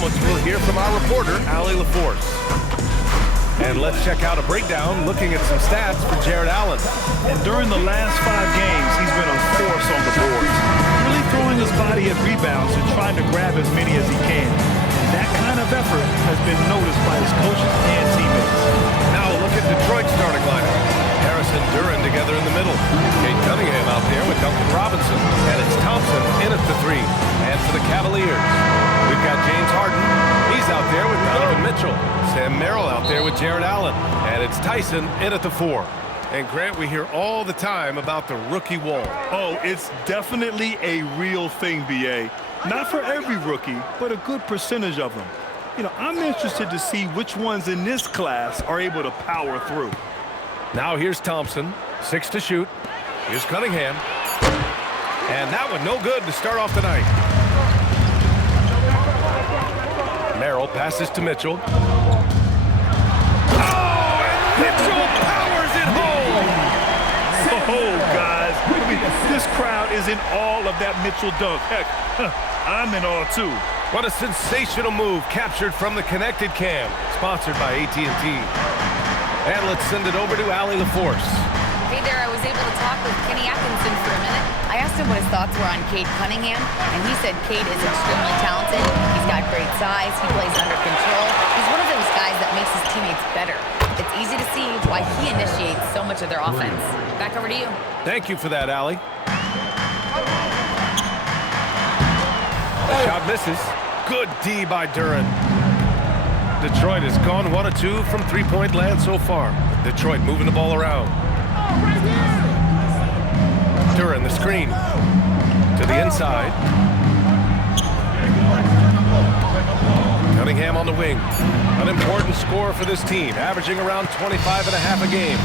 moments, we'll hear from our reporter, Allie LaForce. And let's check out a breakdown looking at some stats for Jared Allen. And during the last 5 games, he's been a force on the boards, really throwing his body at rebounds and trying to grab as many as he can. And that kind of effort has been noticed by his coaches and teammates. Now look at Detroit's starting lineup. Harris and Duren together in the middle. Cade Cunningham out there with Duncan Robinson. And it's Thompson in at the 3. And for the Cavaliers, we've got James Harden. He's out there with Donovan Mitchell. Sam Merrill out there with Jared Allen. And it's Tyson in at the 4. And Grant, we hear all the time about the rookie wall. Oh, it's definitely a real thing, B.A. Not for every rookie, but a good percentage of them. You know, I'm interested to see which ones in this class are able to power through. Now here's Thompson, 6 to shoot. Here's Cunningham. And that one no good to start off the night. Merrill passes to Mitchell. Oh, and Mitchell powers it home! Oh, guys, this crowd is in awe of that Mitchell dunk. Heck, I'm in awe, too. What a sensational move captured from the connected cam, sponsored by AT&T. And let's send it over to Allie LaForce. Hey there, I was able to talk with Kenny Atkinson for a minute. I asked him what his thoughts were on Cade Cunningham, and he said Cade is extremely talented. He's got great size, he plays under control. He's one of those guys that makes his teammates better. It's easy to see why he initiates so much of their offense. Back over to you. Thank you for that, Allie. Shot misses. Good D by Duren. Detroit has gone 1 of 2 from three-point land so far. Detroit moving the ball around. Duren, the screen. To the inside. Cunningham on the wing. An important score for this team, averaging around 25 and a half a game.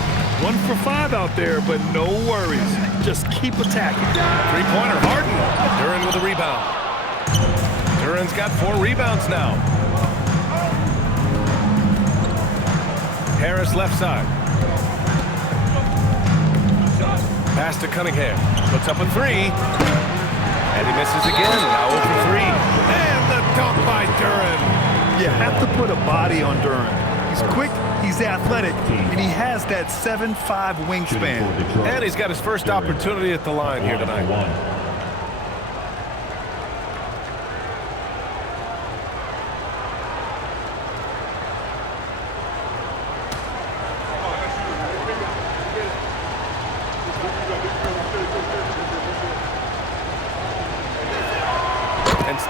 1 for 5 out there, but no worries. Just keep attacking. Three-pointer, Harden. Duren with a rebound. Duren's got 4 rebounds now. Harris left side. Pass to Cunningham. Puts up a 3. And he misses again. Now 0 for 3. And the dunk by Duren. You have to put a body on Duren. He's quick, he's athletic, and he has that 7'5" wingspan. And he's got his first opportunity at the line here tonight.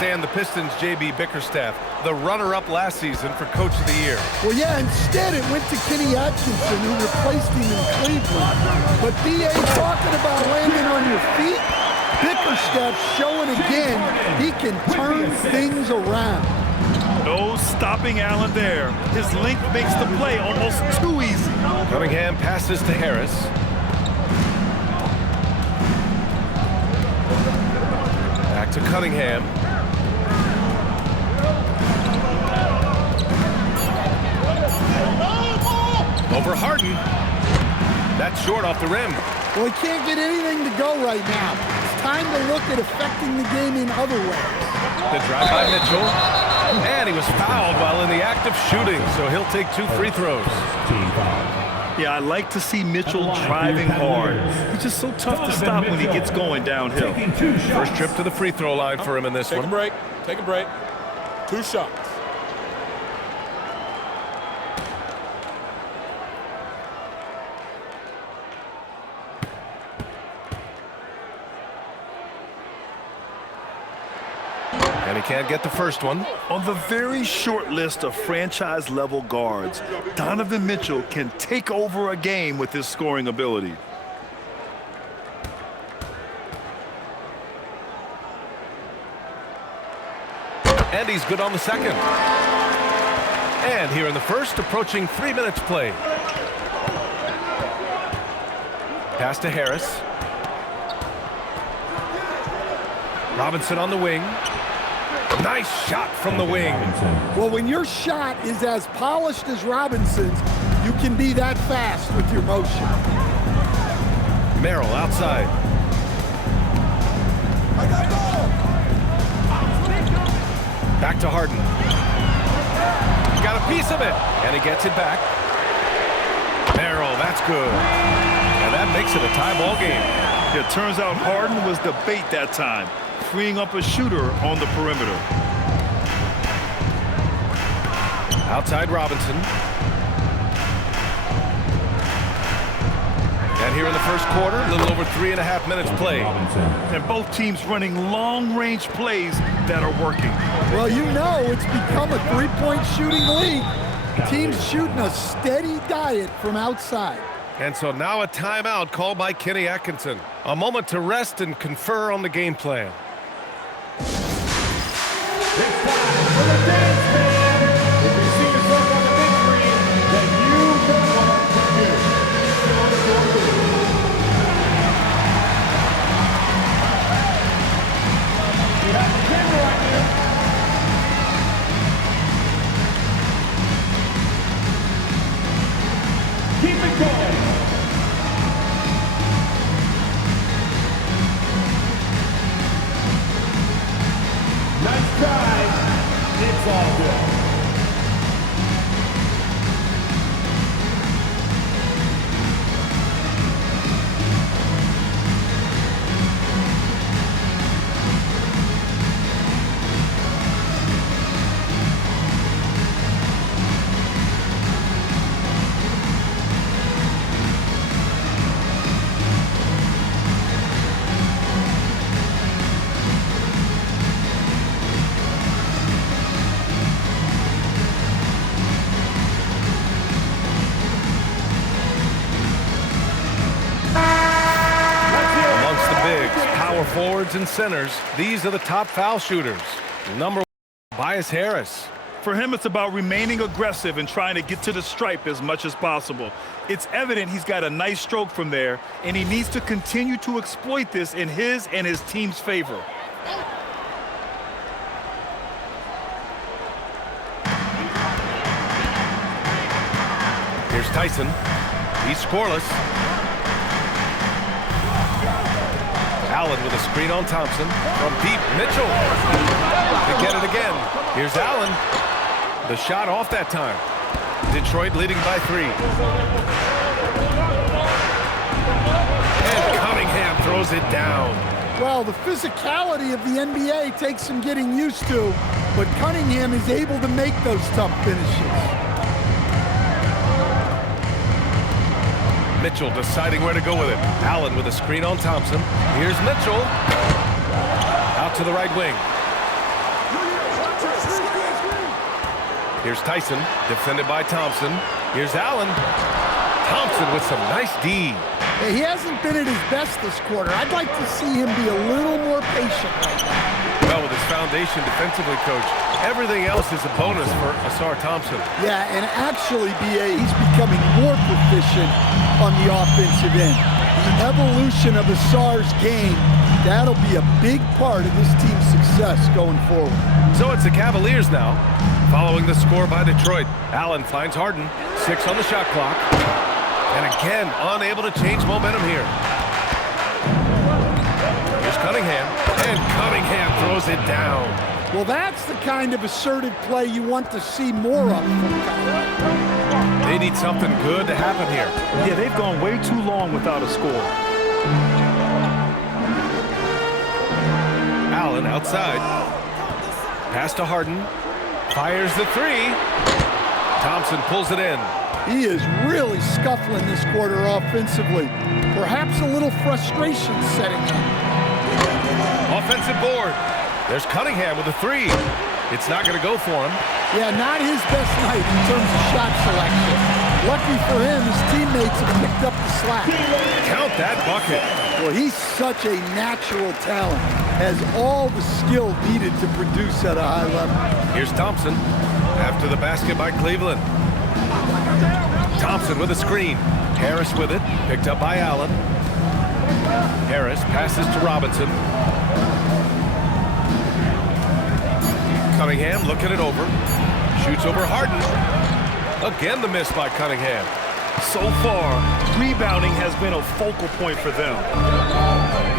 And the Pistons' J.B. Bickerstaff, the runner-up last season for Coach of the Year. Well, yeah, instead it went to Kenny Atkinson, who replaced him in Cleveland. But B.A. talking about landing on your feet, Bickerstaff showing again he can turn things around. No stopping Allen there. His length makes the play almost too easy. Cunningham passes to Harris. Back to Cunningham. Over Harden. That's short off the rim. Well, he can't get anything to go right now. It's time to look at affecting the game in other ways. The drive by Mitchell. And he was fouled while in the act of shooting, so he'll take 2 free throws. Yeah, I like to see Mitchell driving hard. He's just so tough to stop when he gets going downhill. First trip to the free throw line for him in this one. Take a break. Take a break. 2 shots. And he can't get the first one. On the very short list of franchise-level guards, Donovan Mitchell can take over a game with his scoring ability. And he's good on the second. And here in the first, approaching 3 minutes played. Pass to Harris. Robinson on the wing. Nice shot from the wing. Well, when your shot is as polished as Robinson's, you can be that fast with your motion. Merrill outside. Back to Harden. He got a piece of it, and he gets it back. Merrill, that's good. And that makes it a tie ball game. It turns out Harden was the bait that time, freeing up a shooter on the perimeter. Outside Robinson. And here in the first quarter, a little over 3.5 minutes played. And both teams running long-range plays that are working. Well, you know it's become a three-point shooting league. Teams shooting a steady diet from outside. And so now a timeout called by Kenny Atkinson. A moment to rest and confer on the game plan. It's time for the dance band. If you see yourself on the big screen, then you know what to do. You have the camera on you. Keep it going. Nice try. It's all good. Forwards and centers, these are the top foul shooters. Number 1, Tobias Harris. For him, it's about remaining aggressive and trying to get to the stripe as much as possible. It's evident he's got a nice stroke from there, and he needs to continue to exploit this in his and his team's favor. Here's Tyson. He's scoreless. Allen with a screen on Thompson. From deep, Mitchell. To get it again. Here's Allen. The shot off that time. Detroit leading by 3. And Cunningham throws it down. Well, the physicality of the NBA takes some getting used to, but Cunningham is able to make those tough finishes. Mitchell deciding where to go with it. Allen with a screen on Thompson. Here's Mitchell. Out to the right wing. Here's Tyson, defended by Thompson. Here's Allen. Thompson with some nice D. Hey, he hasn't been at his best this quarter. I'd like to see him be a little more patient right now. Well, with his foundation defensively, Coach, everything else is a bonus for Asar Thompson. Yeah, and actually, B.A., he's becoming more proficient on the offensive end. The evolution of Asar's game, that'll be a big part of this team's success going forward. So it's the Cavaliers now, following the score by Detroit. Allen finds Harden, 6 on the shot clock. And again, unable to change momentum here. Here's Cunningham, and Cunningham throws it down. Well, that's the kind of assertive play you want to see more of from Cunningham. They need something good to happen here. Yeah, they've gone way too long without a score. Allen outside. Pass to Harden. Fires the 3. Thompson pulls it in. He is really scuffling this quarter offensively. Perhaps a little frustration setting in. Offensive board. There's Cunningham with a 3. It's not going to go for him. Yeah, not his best night in terms of shot selection. Lucky for him, his teammates have picked up the slack. Count that bucket. Well, he's such a natural talent. Has all the skill needed to produce at a high level. Here's Thompson. After the basket by Cleveland. Thompson with a screen. Harris with it. Picked up by Allen. Harris passes to Robinson. Cunningham looking it over. Shoots over Harden. Again the miss by Cunningham. So far, rebounding has been a focal point for them.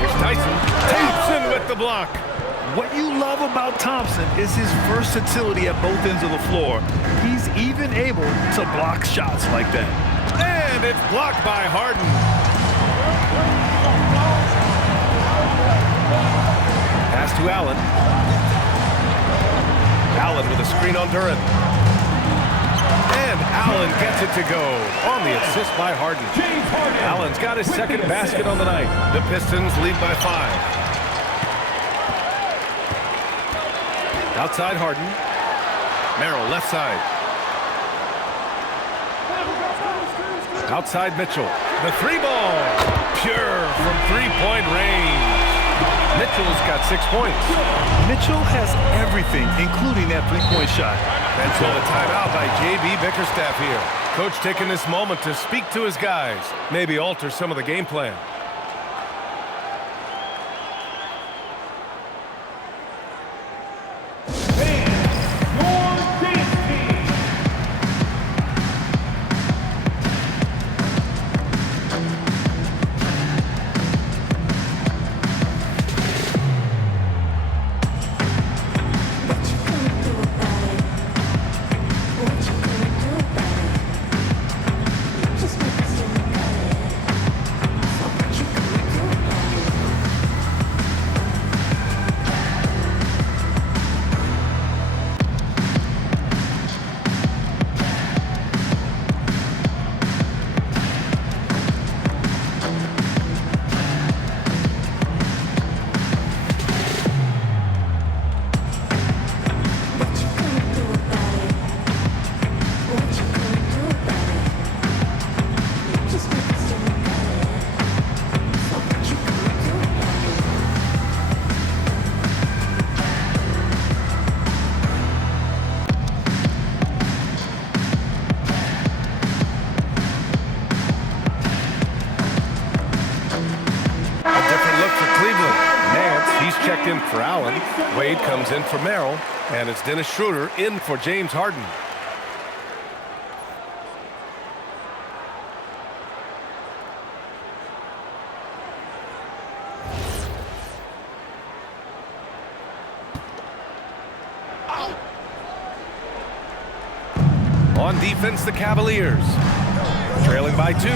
Here's Tyson. Thompson with the block. What you love about Thompson is his versatility at both ends of the floor. He's even able to block shots like that. And it's blocked by Harden. Pass to Allen. Allen with a screen on Duran. And Allen gets it to go on the assist by Harden. Allen's got his second basket on the night. The Pistons lead by 5. Outside Harden. Merrill left side. Outside Mitchell. The three ball. Pure from three-point range. Mitchell's got 6 points. Mitchell has everything, including that three-point shot. And so the timeout by J.B. Bickerstaff here. Coach taking this moment to speak to his guys. Maybe alter some of the game plan. Checked in for Allen. Wade comes in for Merrill. And it's Dennis Schroeder in for James Harden. On defense, the Cavaliers. Trailing by 2.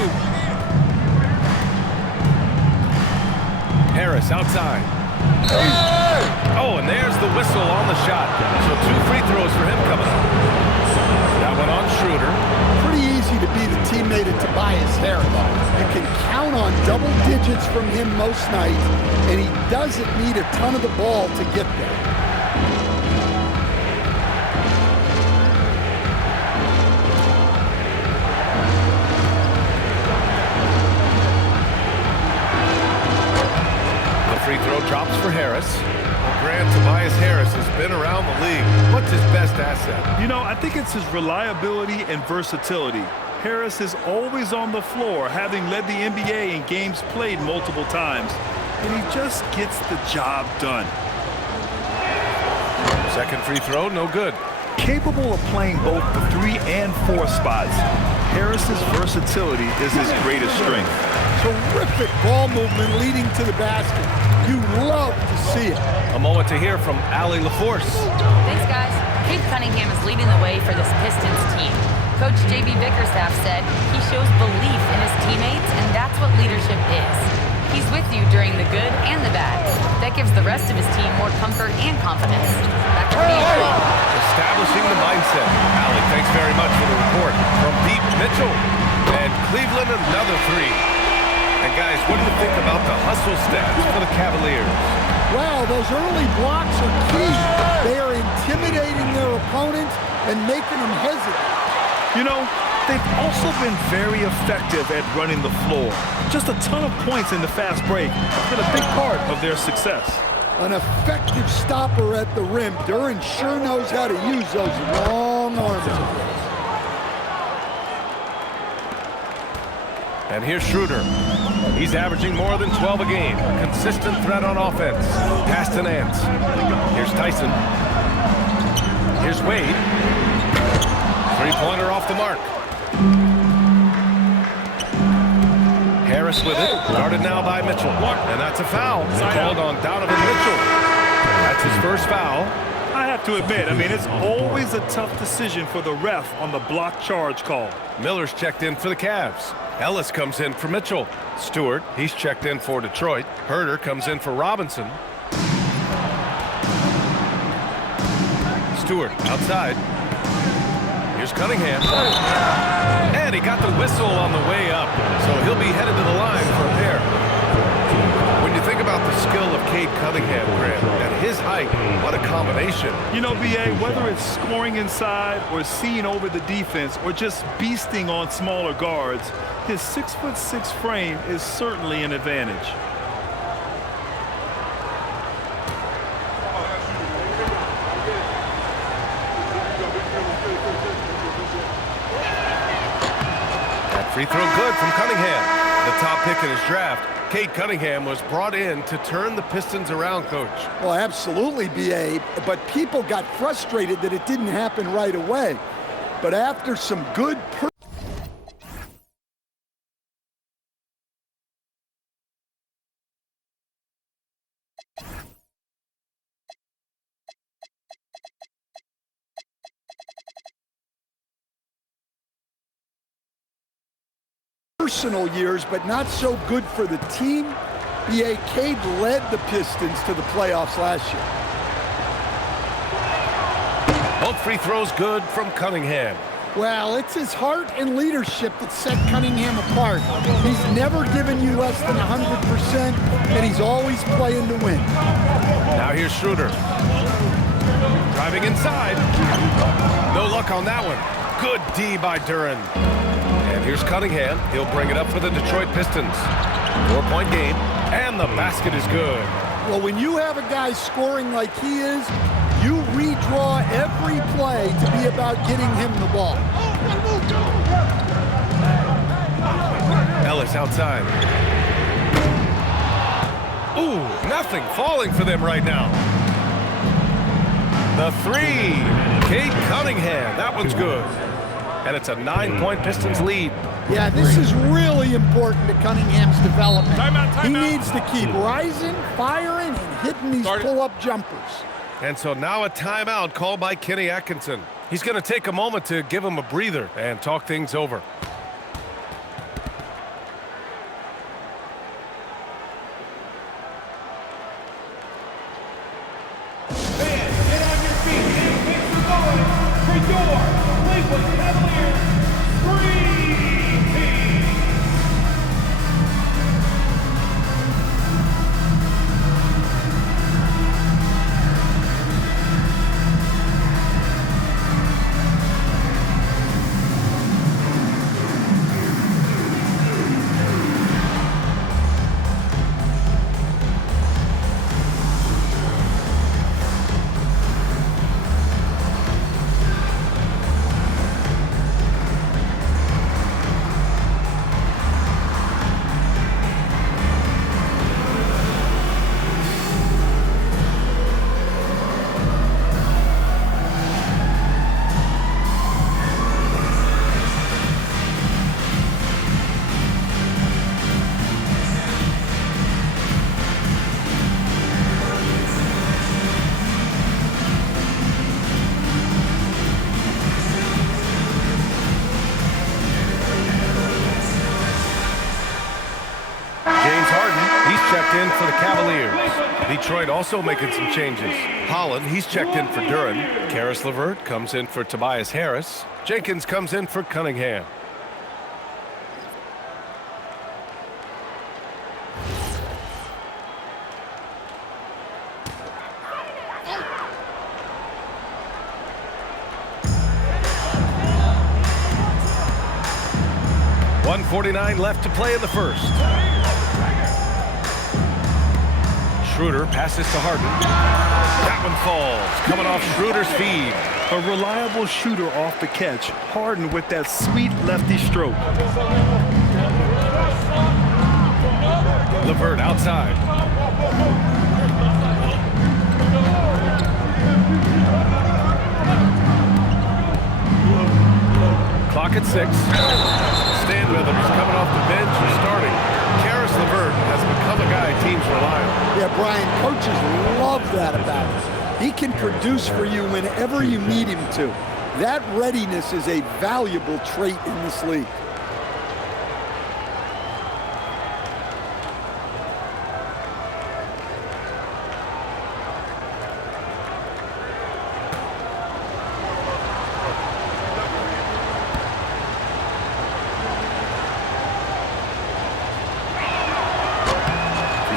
Harris outside. Oh, and there's the whistle on the shot. So 2 free throws for him coming up. That one on Schroeder. Pretty easy to be the teammate of Tobias Harris. You can count on double digits from him most nights, and he doesn't need a ton of the ball to get there. Free throw drops for Harris. Grant Tobias Harris has been around the league. What's his best asset? You know, I think it's his reliability and versatility. Harris is always on the floor, having led the NBA in games played multiple times. And he just gets the job done. Second free throw, no good. Capable of playing both the 3 and 4 spots, Harris's versatility is his greatest strength. Terrific ball movement leading to the basket. You love to see it. A moment to hear from Allie LaForce. Thanks, guys. Cade Cunningham is leading the way for this Pistons team. Coach J.B. Bickerstaff said he shows belief in his teammates, and that's what leadership is. He's with you during the good and the bad. That gives the rest of his team more comfort and confidence. Back to you. Establishing the mindset. Allie, thanks very much for the report. From Pete Mitchell. And Cleveland, another 3. And guys, what do you think about the hustle stats for the Cavaliers? Wow, those early blocks are key. They are intimidating their opponents and making them hesitate. You know, they've also been very effective at running the floor. Just a ton of points in the fast break has been a big part of their success. An effective stopper at the rim. Duran sure knows how to use those long arms of his. And here's Schroeder. He's averaging more than 12 a game. Consistent threat on offense. Pass to Nance. Here's Tyson. Here's Wade. Three-pointer off the mark. Harris with it. Guarded now by Mitchell. And that's a foul. Called on Donovan Mitchell. That's his first foul. I have to admit, it's always a tough decision for the ref on the block charge call. Miller's checked in for the Cavs. Ellis comes in for Mitchell. Stewart, he's checked in for Detroit. Herter comes in for Robinson. Stewart outside. Here's Cunningham. And he got the whistle on the way up, so he'll be headed to the line for a pair. When you think about the skill of Cade Cunningham, Grant, at his height, what a combination. You know, B.A., whether it's scoring inside or seeing over the defense or just beasting on smaller guards, his 6'6" frame is certainly an advantage. That free throw good from Cunningham. The top pick in his draft. Cade Cunningham was brought in to turn the Pistons around, Coach. Well, absolutely, B.A., but people got frustrated that it didn't happen right away. But after some good personal years, but not so good for the team, B.A. Cade led the Pistons to the playoffs last year. Both free throws good from Cunningham. Well, it's his heart and leadership that set Cunningham apart. He's never given you less than 100%, and he's always playing to win. Now here's Schroeder. Driving inside. No luck on that one. Good D by Duren. And here's Cunningham. He'll bring it up for the Detroit Pistons. 4-point game, and the basket is good. Well, when you have a guy scoring like he is, you redraw every play to be about getting him the ball. Ellis outside. Ooh, nothing falling for them right now. The three, Cade Cunningham. That one's good. And it's a 9-point Pistons lead. Yeah, this is really important to Cunningham's development. Timeout. He needs to keep rising, firing, and hitting these pull-up jumpers. And so now a timeout called by Kenny Atkinson. He's going to take a moment to give him a breather and talk things over. Fans, get on your feet and make some noise for your Cleveland Cavaliers Dream Team. Checked in for the Cavaliers. Detroit also making some changes. Holland, he's checked in for Duren. Karis LeVert comes in for Tobias Harris. Jenkins comes in for Cunningham. .149 left to play in the first. Schroeder passes to Harden. That one falls, coming off Schroeder's feed. A reliable shooter off the catch. Harden with that sweet lefty stroke. LeVert outside. Clock at 6. Stan Withers coming off the bench and starting. Karis LeVert has become a guy teams rely on. Yeah, Brian, coaches love that about him. He can produce for you whenever you need him to. That readiness is a valuable trait in this league.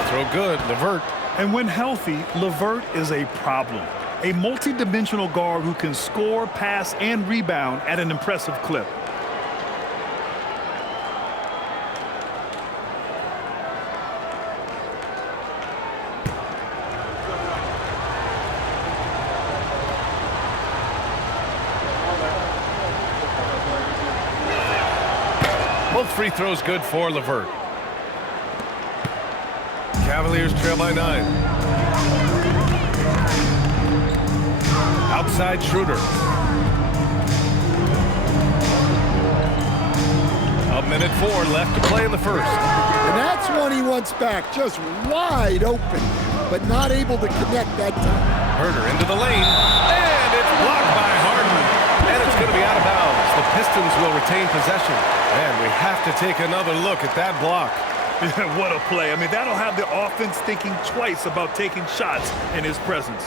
Throw good, Levert. And when healthy, Levert is a problem. A multi-dimensional guard who can score, pass, and rebound at an impressive clip. Both free throws good for Levert. Cavaliers trail by 9. Outside Schroeder. A minute 4 left to play in the first. And that's one he wants back, just wide open, but not able to connect that time. Herder into the lane, and it's blocked by Harden. And it's going to be out of bounds. The Pistons will retain possession. And we have to take another look at that block. What a play. I mean, that'll have the offense thinking twice about taking shots in his presence.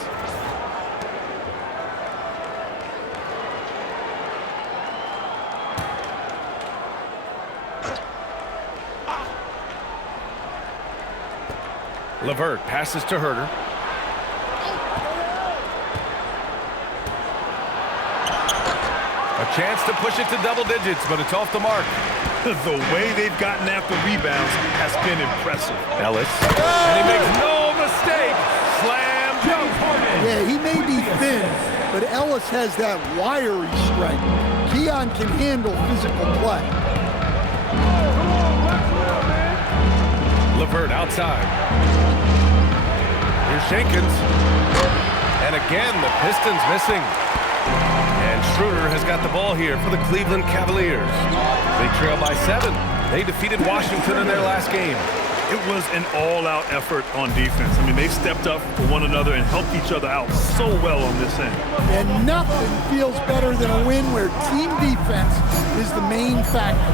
Levert passes to Herder. A chance to push it to double digits, but it's off the mark. The way they've gotten after rebounds has been impressive. Ellis. And he makes no mistake. Slam dunk. Yeah, he may be thin, but Ellis has that wiry strength. Keon can handle physical play. Levert outside. Here's Jenkins. And again, the Pistons missing. And Schroeder has got the ball here for the Cleveland Cavaliers. They trail by 7. They defeated Washington in their last game. It was an all-out effort on defense. I mean, they stepped up for one another and helped each other out so well on this end. And nothing feels better than a win where team defense is the main factor.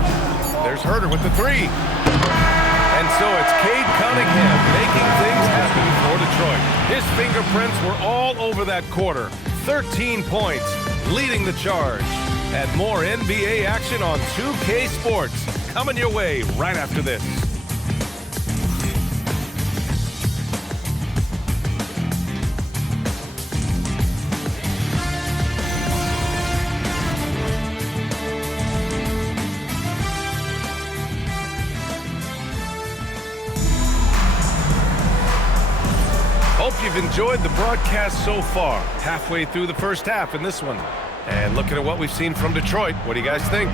There's Herder with the 3. And so it's Cade Cunningham making things happen for Detroit. His fingerprints were all over that quarter. 13 points, leading the charge. And more NBA action on 2K Sports coming your way right after this. Hope you've enjoyed the broadcast so far. Halfway through the first half in this one. And looking at what we've seen from Detroit, what do you guys think?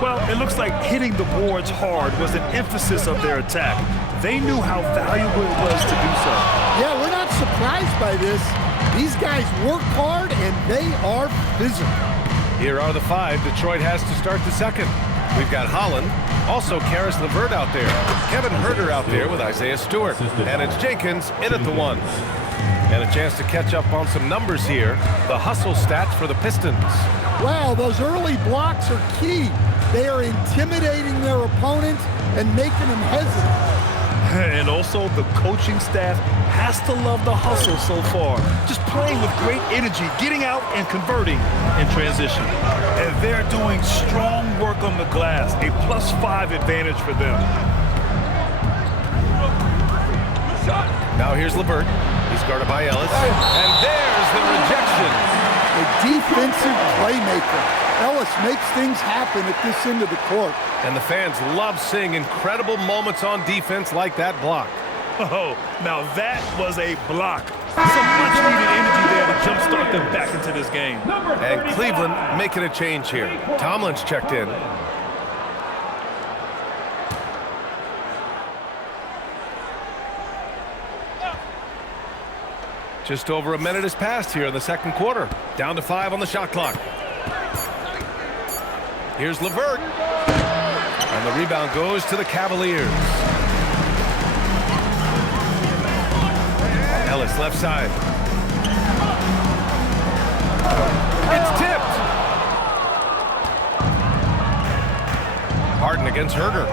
Well, it looks like hitting the boards hard was an emphasis of their attack. They knew how valuable it was to do so. Yeah, we're not surprised by this. These guys work hard and they are physical. Here are the 5 Detroit has to start the second. We've got Holland, also Karis LeVert out there, Kevin Herder out there with Isaiah Stewart, and it's Jenkins in at the 1. And a chance to catch up on some numbers here. The hustle stats for the Pistons. Wow, those early blocks are key. They are intimidating their opponents and making them hesitant. And also, the coaching staff has to love the hustle so far. Just playing with great energy, getting out and converting in transition. And they're doing strong work on the glass, a +5 advantage for them. Now here's LeVert. He's guarded by Ellis. And there's the rejection. A defensive playmaker. Ellis makes things happen at this end of the court. And the fans love seeing incredible moments on defense like that block. Oh, now that was a block. Some much-needed energy there to jumpstart them back into this game. And Cleveland making a change here. Tomlin's checked in. Just over a minute has passed here in the second quarter. Down to 5 on the shot clock. Here's LeVert. And the rebound goes to the Cavaliers. Ellis, left side. It's tipped. Harden against Herder.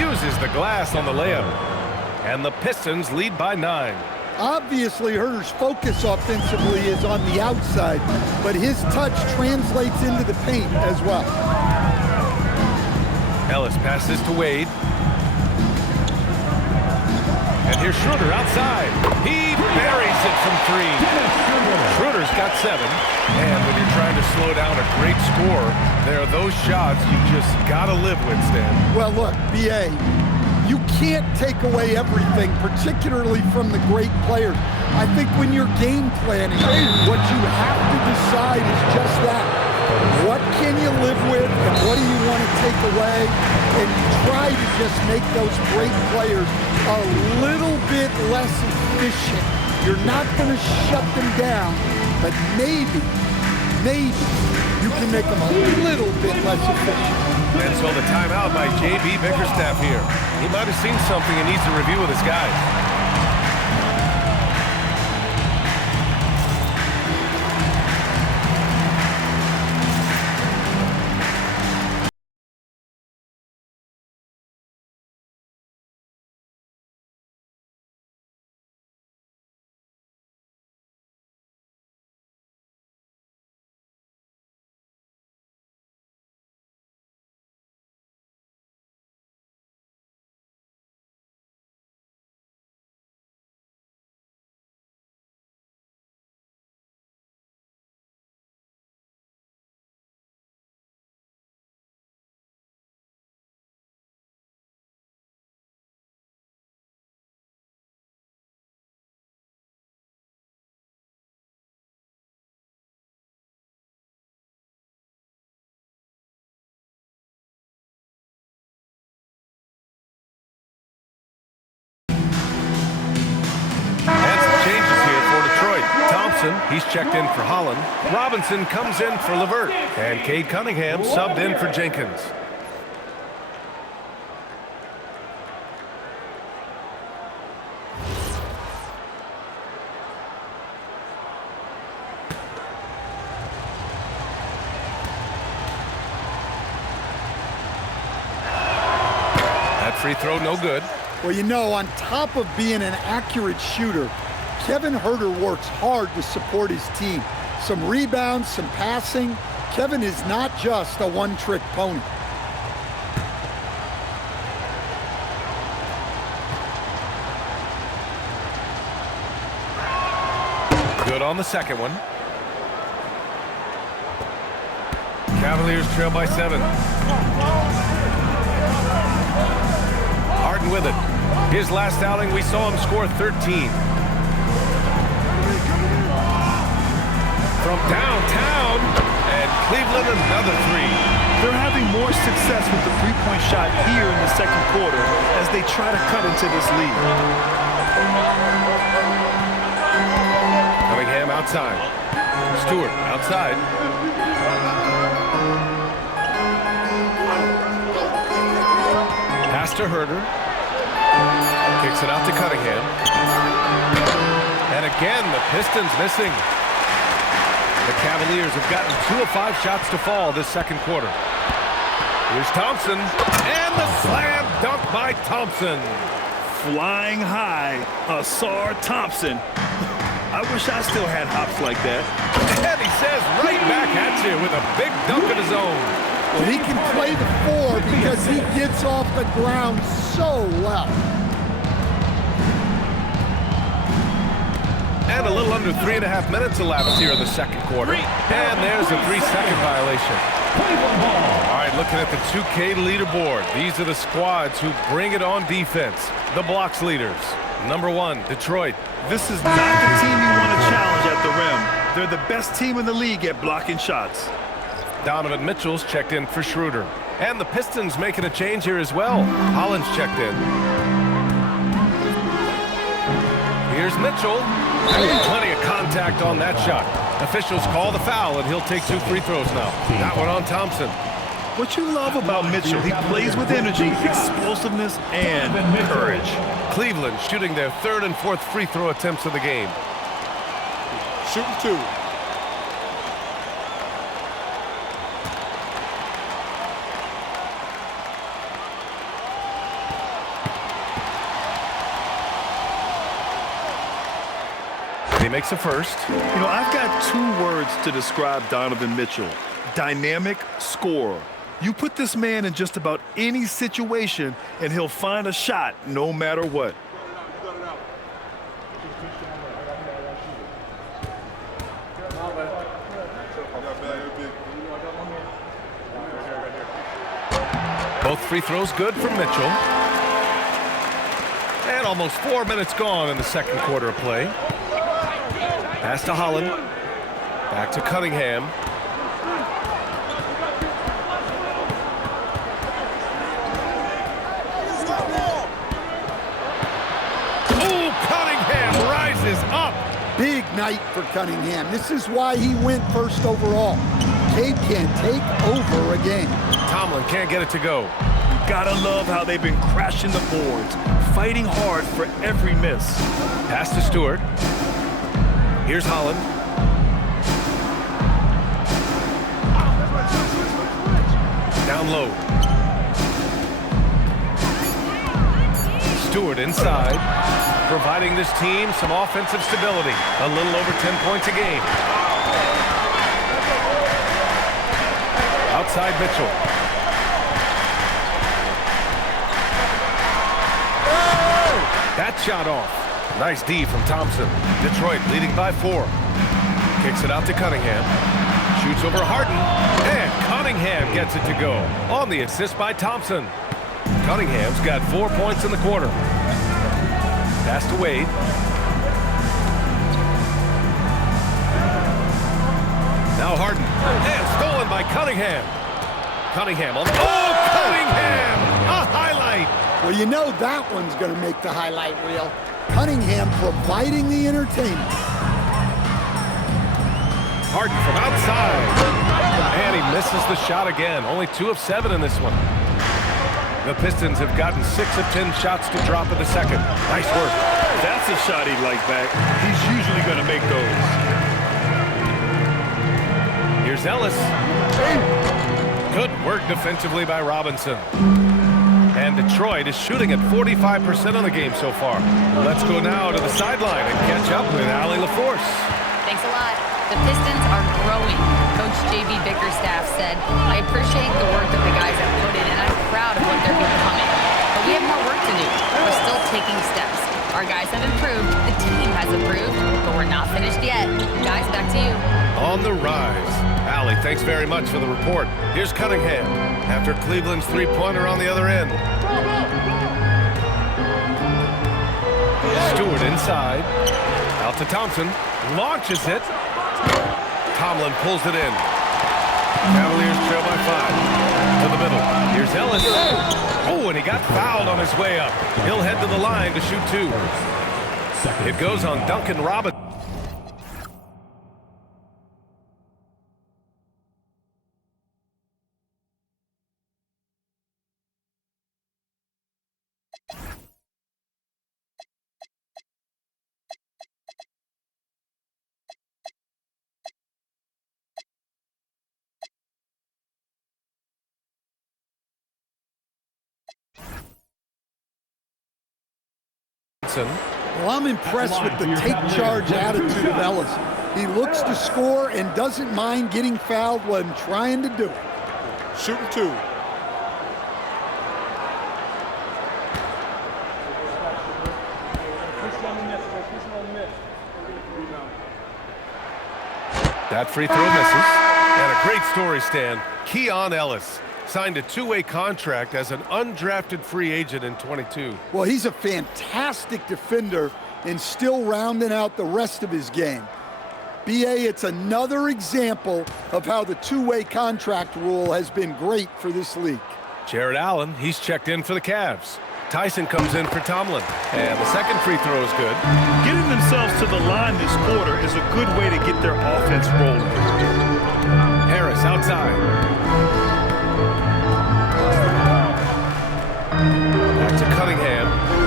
Uses the glass on the layup. And the Pistons lead by 9. Obviously, Herder's focus offensively is on the outside, but his touch translates into the paint as well. Ellis passes to Wade. And here's Schroeder outside. He buries it from 3. Schroeder's got 7. And when you're trying to slow down a great score, there are those shots you just got to live with, Stan. Well, look, B.A., you can't take away everything, particularly from the great players. I think when you're game planning, what you have to decide is just that. What can you live with and what do you want to take away? And you try to just make those great players a little bit less efficient. You're not going to shut them down, but maybe you can make them a little bit less efficient. And so the timeout by J.B. Bickerstaff here. He might have seen something and needs to review with his guys. He's checked in for Holland. Robinson comes in for Levert. And Cade Cunningham subbed in for Jenkins. That free throw no good. Well, you know, on top of being an accurate shooter, Kevin Herder works hard to support his team. Some rebounds, some passing. Kevin is not just a one-trick pony. Good on the second one. Cavaliers trail by 7. Harden with it. His last outing, we saw him score 13. From downtown, and Cleveland another 3. They're having more success with the three-point shot here in the second quarter as they try to cut into this lead. Cunningham outside. Stewart outside. Pass to Herder. Kicks it out to Cunningham. And again, the Pistons missing. The Cavaliers have gotten 2 of 5 shots to fall this second quarter. Here's Thompson, and the slam dunk by Thompson. Flying high, Asar Thompson. I wish I still had hops like that. And he says right back at you with a big dunk of his own. Well, he can play the 4 because he gets off the ground so well. And a little under 3.5 minutes elapsed here in the second quarter. And there's a 3-second violation. All right, looking at the 2K leaderboard. These are the squads who bring it on defense. The blocks leaders. Number 1, Detroit. This is not the team you want to challenge at the rim. They're the best team in the league at blocking shots. Donovan Mitchell's checked in for Schroeder. And the Pistons making a change here as well. Holland's checked in. Here's Mitchell. Plenty of contact on that shot. Officials call the foul, and he'll take 2 free throws now. That one on Thompson. What you love about Mitchell, he plays with energy, explosiveness, and courage. Cleveland shooting their third and fourth free throw attempts of the game. Shooting 2. He makes a first. You know, I've got 2 words to describe Donovan Mitchell. Dynamic scorer. You put this man in just about any situation, and he'll find a shot no matter what. Both free throws good from Mitchell. And almost 4 minutes gone in the second quarter of play. Pass to Holland. Back to Cunningham. Oh, Cunningham rises up. Big night for Cunningham. This is why he went first overall. Cade can't take over a game. Tomlin can't get it to go. Gotta love how they've been crashing the boards, fighting hard for every miss. Pass to Stewart. Here's Holland. Down low. Stewart inside, providing this team some offensive stability. A little over 10 points a game. Outside Mitchell. That shot off. Nice D from Thompson. Detroit leading by 4. Kicks it out to Cunningham. Shoots over Harden. And Cunningham gets it to go. On the assist by Thompson. Cunningham's got 4 points in the quarter. Pass to Wade. Now Harden. And stolen by Cunningham. Cunningham on. Oh, Cunningham! A highlight! Well, you know that one's going to make the highlight reel. Cunningham providing the entertainment. Harden from outside. And he misses the shot again. Only 2 of 7 in this one. The Pistons have gotten 6 of 10 shots to drop in the second. Nice work. That's a shot he'd like back. He's usually going to make those. Here's Ellis. Good work defensively by Robinson. And Detroit is shooting at 45% of the game so far. Let's go now to the sideline and catch up with Allie LaForce. Thanks a lot. The Pistons are growing. Coach J.B. Bickerstaff said, I appreciate the work that the guys have put in, and I'm proud of what they're becoming. But we have more work to do. We're still taking steps. Our guys have improved. The team has improved, but we're not finished yet. Guys, back to you. On the rise. Allie, thanks very much for the report. Here's Cunningham after Cleveland's three-pointer on the other end. Stewart inside. Out to Thompson. Launches it. Tomlin pulls it in. Cavaliers trail by 5. To the middle. Here's Ellis. Oh, and he got fouled on his way up. He'll head to the line to shoot 2. It goes on Duncan Robinson. Well, I'm impressed with the take-charge attitude of Ellis. He looks to score and doesn't mind getting fouled when trying to do it. Shooting 2. That free throw misses. And a great story, Stan. Keon Ellis signed a 2-way contract as an undrafted free agent in 22. Well, he's a fantastic defender and still rounding out the rest of his game. B.A., it's another example of how the 2-way contract rule has been great for this league. Jared Allen, he's checked in for the Cavs. Tyson comes in for Tomlin. And the second free throw is good. Getting themselves to the line this quarter is a good way to get their offense rolling. Harris outside.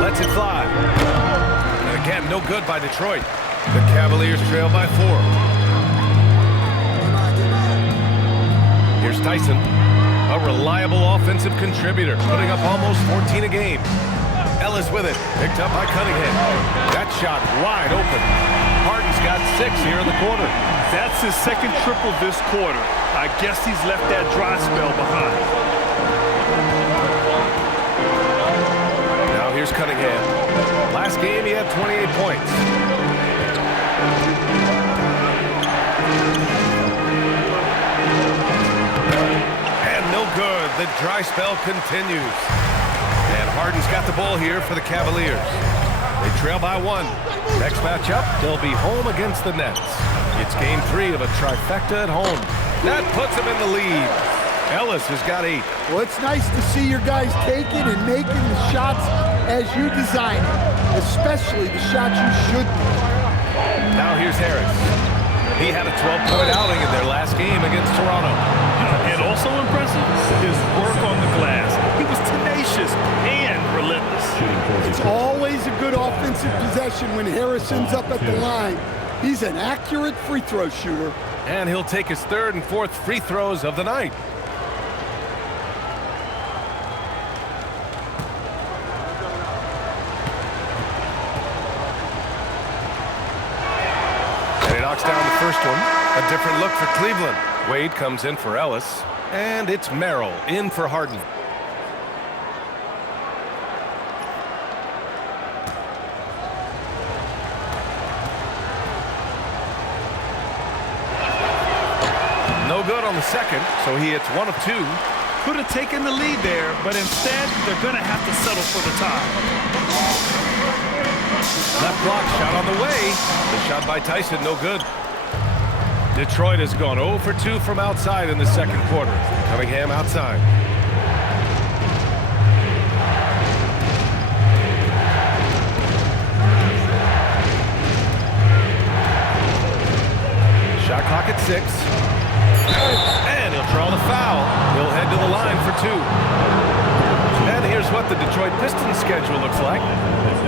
Lets it fly. And again, no good by Detroit. The Cavaliers trail by 4. Here's Tyson, a reliable offensive contributor, putting up almost 14 a game. Ellis with it, picked up by Cunningham. That shot wide open. Harden's got 6 here in the quarter. That's his second triple this quarter. I guess he's left that dry spell behind. Now here's Cunningham. Last game he had 28 points. And no good. The dry spell continues. And Harden's got the ball here for the Cavaliers. They trail by 1. Next matchup, they'll be home against the Nets. It's game 3 of a trifecta at home. That puts them in the lead. Ellis has got 8. Well, it's nice to see your guys taking and making the shots as you design it, especially the shots you should make. Now here's Harris. He had a 12-point outing in their last game against Toronto. And also impressive, his work on the glass. He was tenacious and relentless. It's always a good offensive possession when Harris ends up at the line. He's an accurate free throw shooter. And he'll take his 3rd and 4th free throws of the night. And he knocks down the first one. A different look for Cleveland. Wade comes in for Ellis. And it's Merrill in for Harden. No good on the second, so he hits 1 of 2. Could have taken the lead there, but instead they're going to have to settle for the tie. Left block shot on the way. The shot by Tyson, no good. Detroit has gone 0 for 2 from outside in the second quarter. Cunningham outside. Shot clock at 6. And he'll draw the foul. He'll head to the line for 2. And here's what the Detroit Pistons schedule looks like.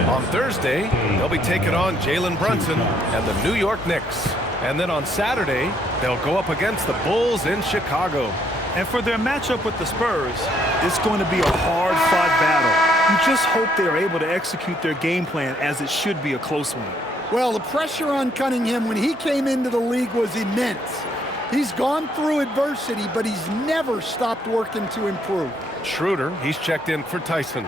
On Thursday, they'll be taking on Jalen Brunson and the New York Knicks. And then on Saturday, they'll go up against the Bulls in Chicago. And for their matchup with the Spurs, it's going to be a hard-fought battle. You just hope they're able to execute their game plan as it should be a close one. Well, the pressure on Cunningham when he came into the league was immense. He's gone through adversity, but he's never stopped working to improve. Schroeder, he's checked in for Tyson.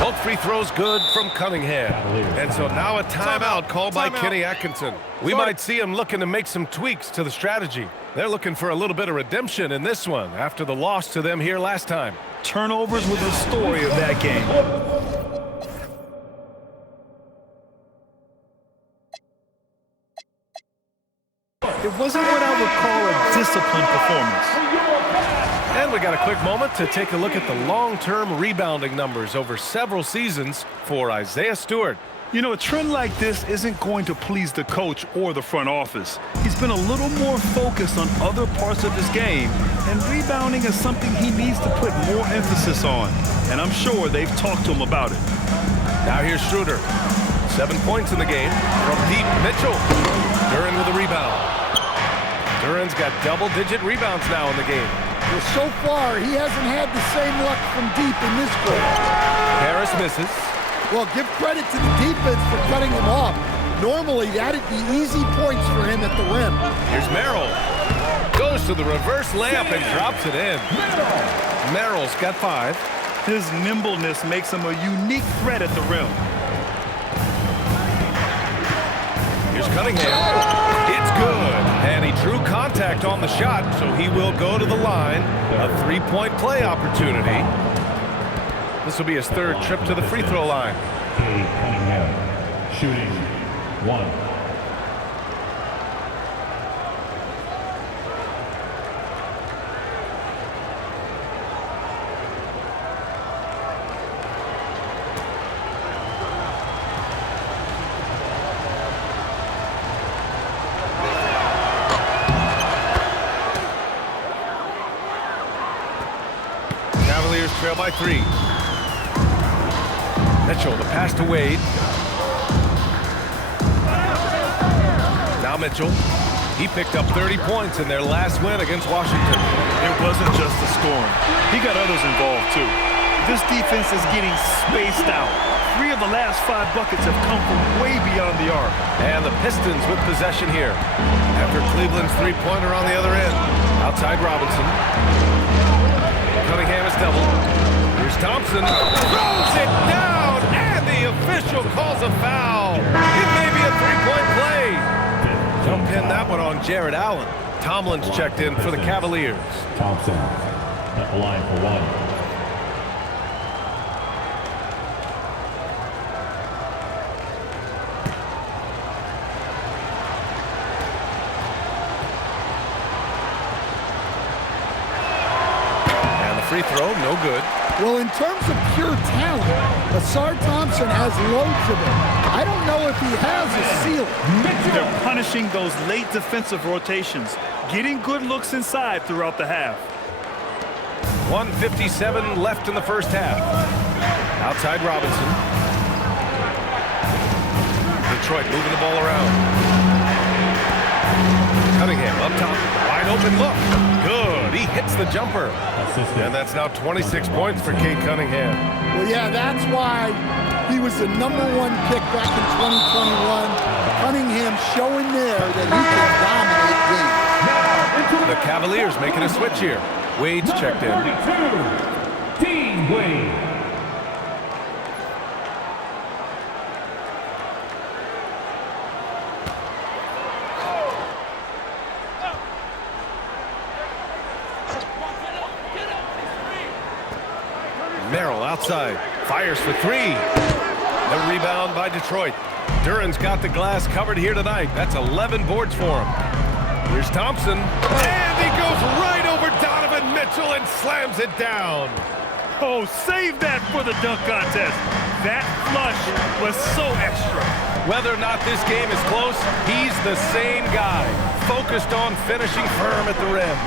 Both free throws good from Cunningham. And so now a timeout called by Kenny Atkinson. We might see him looking to make some tweaks to the strategy. They're looking for a little bit of redemption in this one after the loss to them here last time. Turnovers was the story of that game. It wasn't what I would call a disciplined performance. And we got a quick moment to take a look at the long-term rebounding numbers over several seasons for Isaiah Stewart. You know, a trend like this isn't going to please the coach or the front office. He's been a little more focused on other parts of his game, and rebounding is something he needs to put more emphasis on. And I'm sure they've talked to him about it. Now here's Schroeder. 7 points in the game from deep. Mitchell. Duran with a rebound. Duran's got double-digit rebounds now in the game. Well, so far, he hasn't had the same luck from deep in this quarter. Harris misses. Well, give credit to the defense for cutting him off. Normally, that'd be easy points for him at the rim. Here's Merrill. Goes to the reverse layup and drops it in. Merrill's got 5. His nimbleness makes him a unique threat at the rim. Here's Cunningham. It's good. And he drew contact on the shot, so he will go to the line. A 3-point play opportunity. This will be his 3rd trip to the free throw line. Cunningham, shooting 1. trail by 3. Mitchell, the pass to Wade. Now Mitchell. He picked up 30 points in their last win against Washington. It wasn't just the scoring. He got others involved, too. This defense is getting spaced out. 3 of the last 5 buckets have come from way beyond the arc. And the Pistons with possession here. After Cleveland's three-pointer on the other end. Outside Robinson. Cunningham is doubled. Here's Thompson. Throws it down, and the official calls a foul. It may be a three-point play. Don't pin that one on Jared Allen. Tomlin's checked in for the Cavaliers. Thompson at the line for 1. Free throw, no good. Well, in terms of pure talent, Asar Thompson has loads of it. I don't know if he has a ceiling. They're punishing those late defensive rotations, getting good looks inside throughout the half. 1:57 left in the first half. Outside Robinson. Detroit moving the ball around. Cunningham up top. Wide open look. Good. He hits the jumper. And that's now 26 points for Cade Cunningham. Well, yeah, that's why he was the #1 pick back in 2021. Cunningham showing there that he can dominate games. The Cavaliers making a switch here. Wade's checked in. 32, Dean Wade. Merrill outside, fires for 3. The rebound by Detroit. Duran's got the glass covered here tonight. That's 11 boards for him. Here's Thompson, and he goes right over Donovan Mitchell and slams it down. Oh, save that for the dunk contest. That flush was so extra. Whether or not this game is close, he's the same guy, focused on finishing firm at the rim.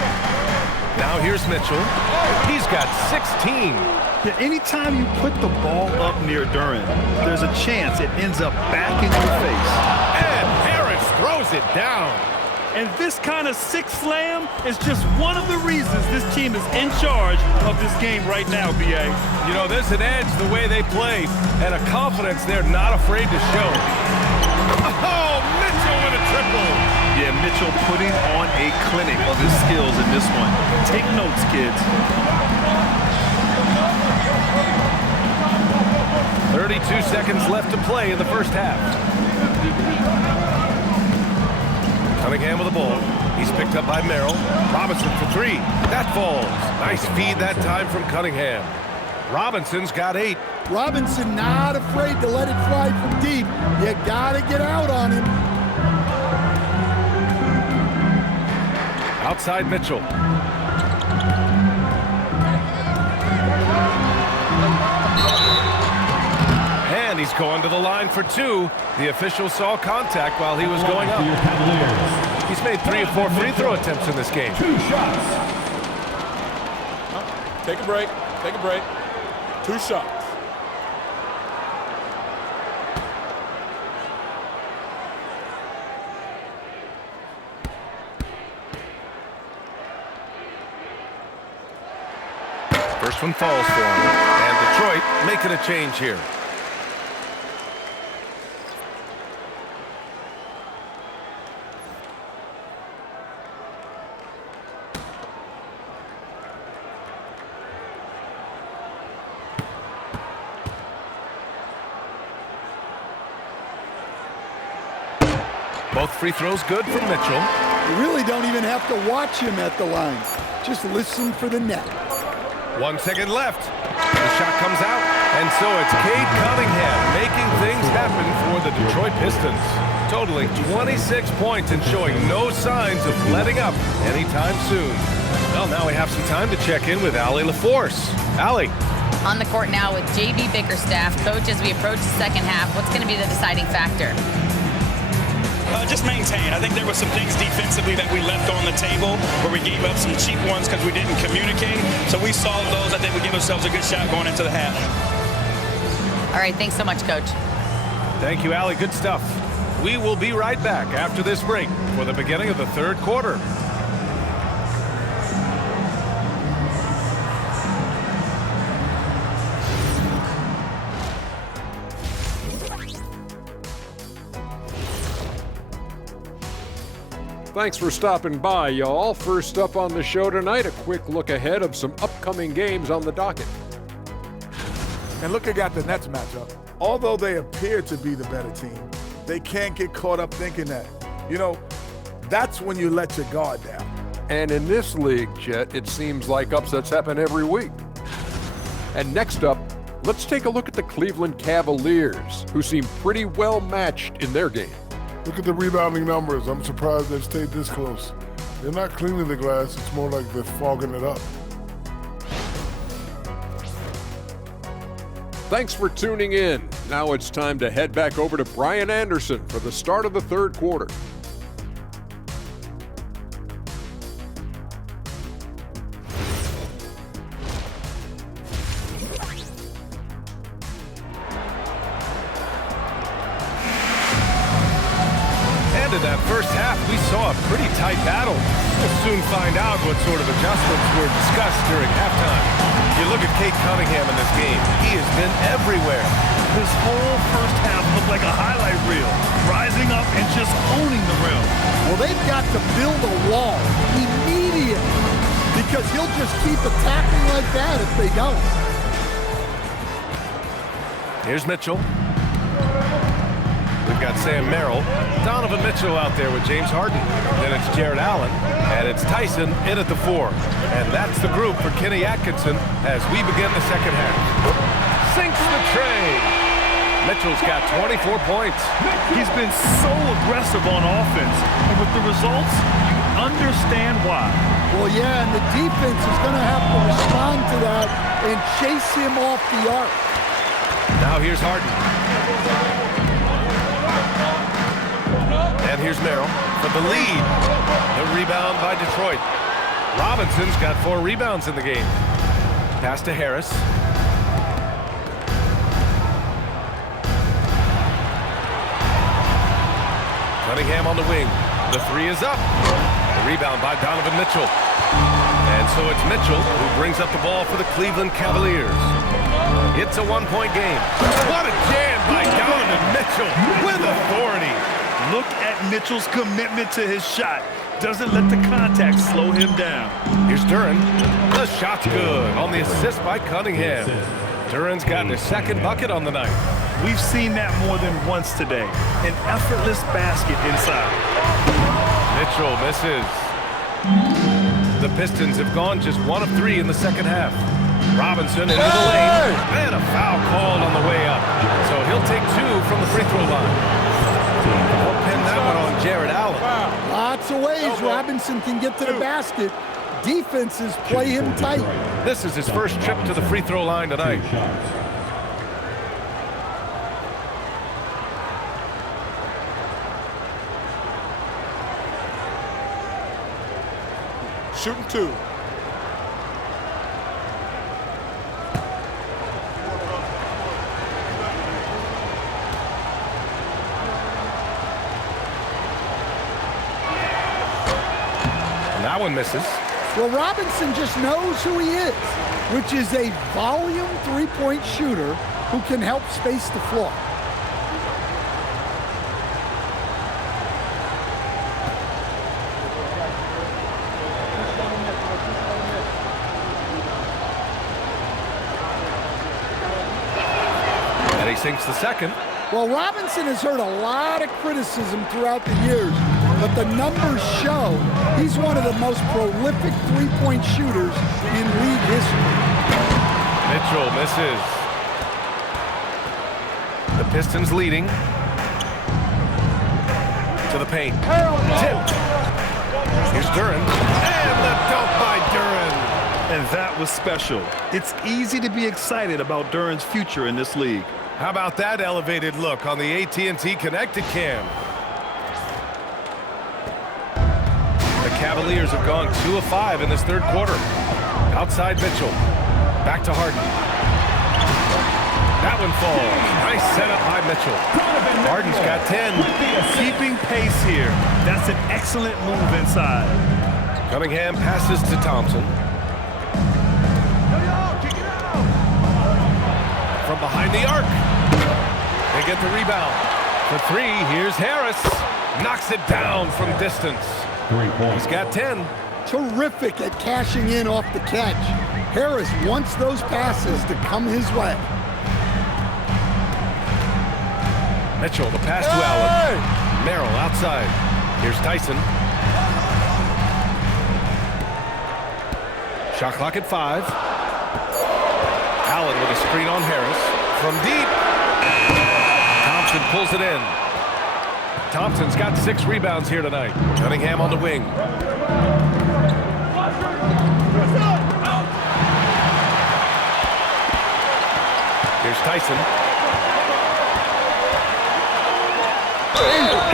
Now here's Mitchell. He's got 16. Yeah, anytime you put the ball up near Duran, there's a chance it ends up back in your face. And Harris throws it down. And this kind of sick slam is just one of the reasons this team is in charge of this game right now, B.A. You know, there's an edge the way they play and a confidence they're not afraid to show. Oh, Mitchell with a triple. Yeah, Mitchell putting on a clinic of his skills in this one. Take notes, kids. 32 seconds left to play in the first half. Cunningham with the ball. He's picked up by Merrill. Robinson for 3. That falls. Nice feed that time from Cunningham. Robinson's got 8. Robinson not afraid to let it fly from deep. You gotta get out on him. Outside Mitchell. And he's going to the line for 2. The official saw contact while he was going up. He's made 3 or 4 free throw attempts in this game. 2 shots. Take a break. Take a break. 2 shots. First one falls for him. And Detroit making a change here. Both free throws good from Mitchell. You really don't even have to watch him at the line. Just listen for the net. 1 second left. The shot comes out, and so it's Cade Cunningham making things happen for the Detroit Pistons. Totaling 26 points and showing no signs of letting up anytime soon. Well, now we have some time to check in with Allie LaForce. Allie. On the court now with J.B. Bickerstaff. Coach, as we approach the second half, what's going to be the deciding factor? Just maintain. I think there were some things defensively that we left on the table where we gave up some cheap ones because we didn't communicate. So we solved those. I think we give ourselves a good shot going into the half. All right, thanks so much, Coach. Thank you, Allie. Good stuff. We will be right back after this break for the beginning of the third quarter. Thanks for stopping by, y'all. First up on the show tonight, a quick look ahead of some upcoming games on the docket. And look at the Nets matchup. Although they appear to be the better team, they can't get caught up thinking that. You know, that's when you let your guard down. And in this league, Chet, it seems like upsets happen every week. And next up, let's take a look at the Cleveland Cavaliers, who seem pretty well matched in their game. Look at the rebounding numbers. I'm surprised they've stayed this close. They're not cleaning the glass. It's more like they're fogging it up. Thanks for tuning in. Now it's time to head back over to Brian Anderson for the start of the third quarter. In that first half, we saw a pretty tight battle. We'll soon find out what sort of adjustments were discussed during halftime. You look at Cade Cunningham in this game. He has been everywhere. His whole first half looked like a highlight reel, rising up and just owning the rim. Well, they've got to build a wall immediately because he'll just keep attacking like that if they don't. Here's Mitchell. We've got Sam Merrill, Donovan Mitchell out there with James Harden. Then it's Jared Allen, and it's Tyson in at the 4. And that's the group for Kenny Atkinson as we begin the second half. Sinks the tray. Mitchell's got 24 points. He's been so aggressive on offense, and with the results, you understand why. Well, yeah, and the defense is going to have to respond to that and chase him off the arc. Now here's Harden. And here's Merrill for the lead. The rebound by Detroit. Robinson's got 4 rebounds in the game. Pass to Harris. Cunningham on the wing. The 3 is up. The rebound by Donovan Mitchell. And so it's Mitchell who brings up the ball for the Cleveland Cavaliers. It's a 1-point game. What a jam by Donovan Mitchell with authority. Look at Mitchell's commitment to his shot. Doesn't let the contact slow him down. Here's Duren. The shot's good on the assist by Cunningham. Duren's gotten his second bucket on the night. We've seen that more than once today. An effortless basket inside. Mitchell misses. The Pistons have gone just 1 of 3 in the second half. Robinson into the lane. And a foul called on the way up. So he'll take 2 from the free throw line. I'll pin that one on Jared Allen. Lots of ways Robinson can get to the basket. Defenses play him tight. This is his first trip to the free throw line tonight. Shooting 2. That one misses. Well, Robinson just knows who he is, which is a volume three-point shooter who can help space the floor. And he sinks the second. Well, Robinson has heard a lot of criticism throughout the years, but the numbers show he's one of the most prolific three-point shooters in league history. Mitchell misses. The Pistons leading. To the paint. Tipped. Here's Duren. And the dunk by Duren. And that was special. It's easy to be excited about Duren's future in this league. How about that elevated look on the AT&T Connected Cam? Cavaliers have gone 2 of 5 in this third quarter. Outside Mitchell. Back to Harden. That one falls. Nice setup by Mitchell. Harden's got 10. Keeping pace here. That's an excellent move inside. Cunningham passes to Thompson. From behind the arc. They get the rebound. For 3, here's Harris. Knocks it down from distance. 3 points. He's got 10. Terrific at cashing in off the catch. Harris wants those passes to come his way. Mitchell, the pass to Allen. Merrill outside. Here's Tyson. Shot clock at 5. Allen with a screen on Harris. From deep. Thompson pulls it in. Thompson's got 6 rebounds here tonight. Cunningham on the wing. Here's Tyson.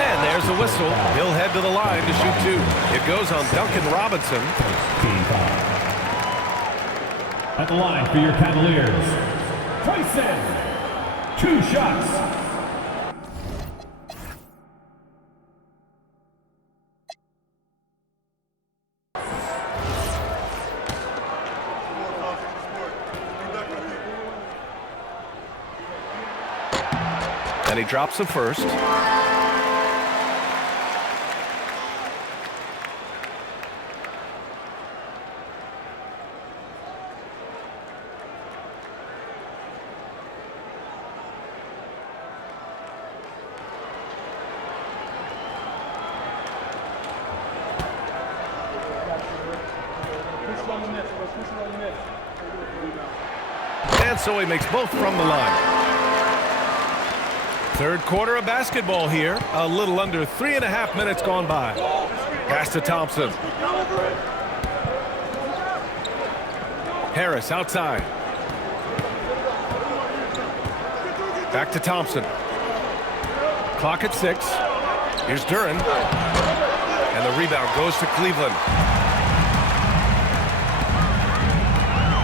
And there's the whistle. He'll head to the line to shoot 2. It goes on Duncan Robinson. At the line for your Cavaliers, Tyson. 2 shots. And he drops the first. And so he makes both from the line. Third quarter of basketball here. A little under 3.5 minutes gone by. Pass to Thompson. Harris outside. Back to Thompson. Clock at 6. Here's Duren. And the rebound goes to Cleveland.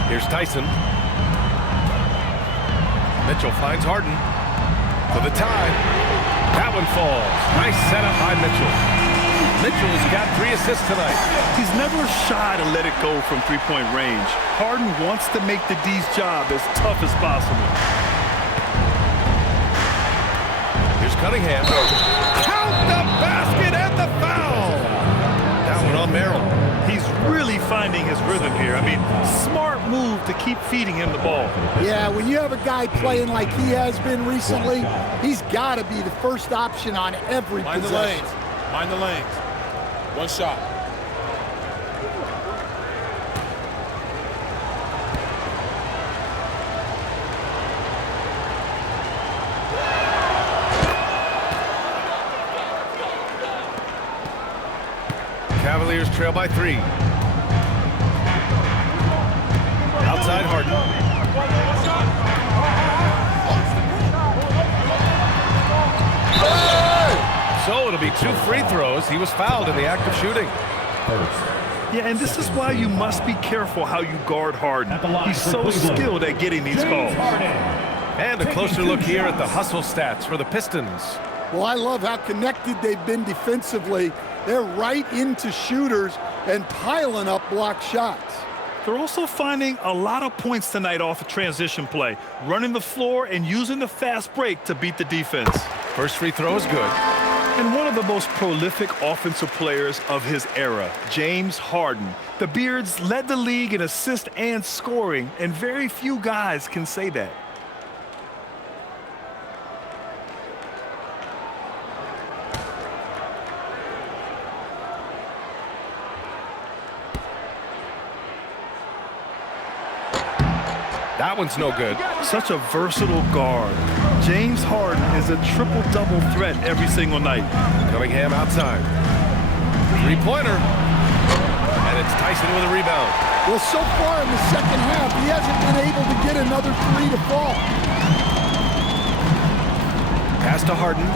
Here's Tyson. Mitchell finds Harden. For the tie. That one falls. Nice setup by Mitchell. Mitchell's got 3 assists tonight. He's never shy to let it go from three-point range. Harden wants to make the D's job as tough as possible. Here's Cunningham. Count the basket and the foul. That one on Merrill. He's really finding his rhythm here. I mean, smart move to keep feeding him the ball. Yeah, when you have a guy playing like he has been recently, he's got to be the first option on every Mind possession. the lanes. Mind the lanes. 1 shot. Cavaliers trail by 3. Outside Harden. So it'll be 2 free throws. He was fouled in the act of shooting. Yeah, and this is why you must be careful how you guard Harden. He's so skilled at getting these calls. And a closer look here at the hustle stats for the Pistons. Well, I love how connected they've been defensively. They're right into shooters and piling up block shots. They're also finding a lot of points tonight off a transition play, running the floor and using the fast break to beat the defense. First free throw is good. And one of the most prolific offensive players of his era, James Harden. The Beards led the league in assists and scoring, and very few guys can say that. That one's no good. Such a versatile guard. James Harden is a triple-double threat every single night. Cunningham outside. Three-pointer. And it's Tyson with a rebound. Well, so far in the second half, he hasn't been able to get another 3 to fall. Pass to Harden.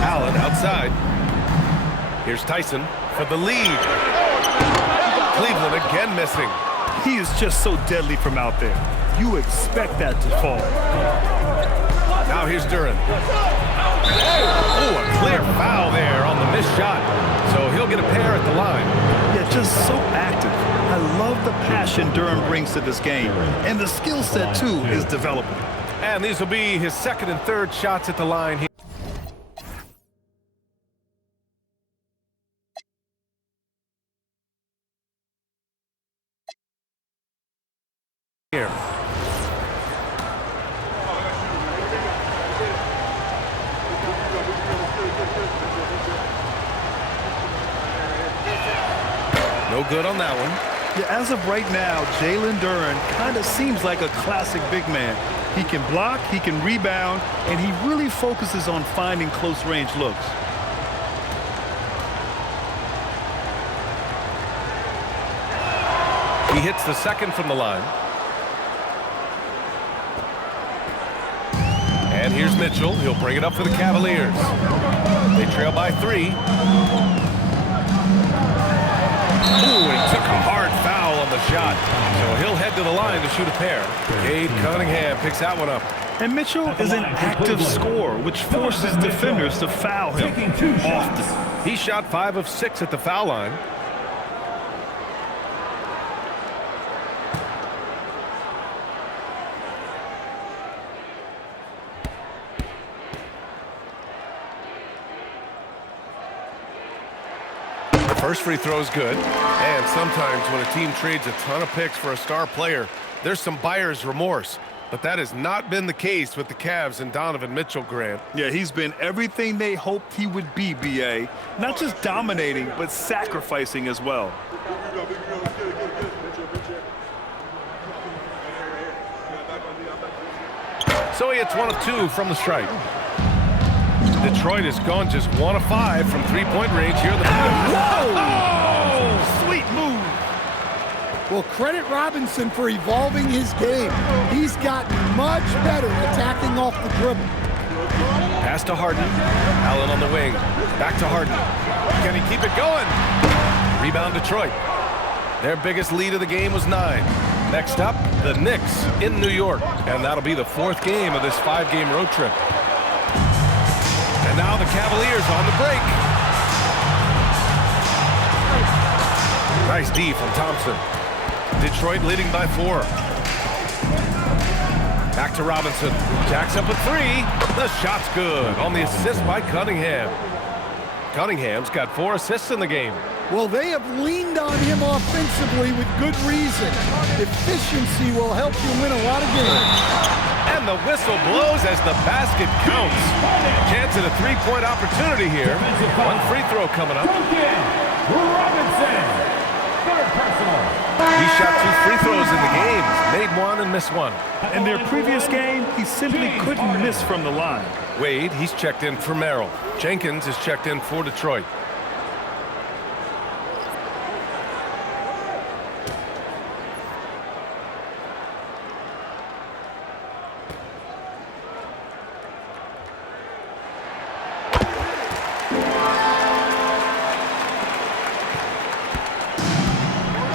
Allen outside. Here's Tyson for the lead. Cleveland again missing. He is just so deadly from out there. You expect that to fall. Now here's Duran. Oh, a clear foul there on the missed shot. So he'll get a pair at the line. Yeah, just so active. I love the passion Duran brings to this game. And the skill set, too, is developing. And these will be his second and third shots at the line here. No good on that one. Yeah, as of right now, Jalen Duran kind of seems like a classic big man. He can block, he can rebound, and he really focuses on finding close-range looks. He hits the second from the line. And here's Mitchell. He'll bring it up for the Cavaliers. They trail by 3. Ooh, he took a hard foul on the shot. So he'll head to the line to shoot a pair. Cade Cunningham picks that one up. And Mitchell is an active scorer, which forces defenders to foul him often. He shot 5 of 6 at the foul line. First free throw is good, and sometimes when a team trades a ton of picks for a star player, there's some buyer's remorse. But that has not been the case with the Cavs and Donovan Mitchell, Grant. Yeah, he's been everything they hoped he would be, B.A. Not just dominating, but sacrificing as well. So he hits 1 of 2 from the stripe. Detroit has gone just 1 of 5 from three-point range here. Oh, sweet move. Well, credit Robinson for evolving his game. He's gotten much better attacking off the dribble. Pass to Harden. Allen on the wing. Back to Harden. Can he keep it going? Rebound Detroit. Their biggest lead of the game was 9. Next up, the Knicks in New York. And that'll be the 4th game of this 5-game road trip. And now the Cavaliers on the break. Nice D from Thompson. Detroit leading by 4. Back to Robinson. Jacks up a 3. The shot's good on the assist by Cunningham. Cunningham's got 4 assists in the game. Well, they have leaned on him offensively with good reason. Efficiency will help you win a lot of games. And the whistle blows as the basket counts. Chance at a 3-point opportunity here. 1 free throw coming up. Robinson, third personal. He shot 2 free throws in the game. Made 1 and missed 1. In their previous game, he simply couldn't miss from the line. Wade, he's checked in for Merrill. Jenkins is checked in for Detroit.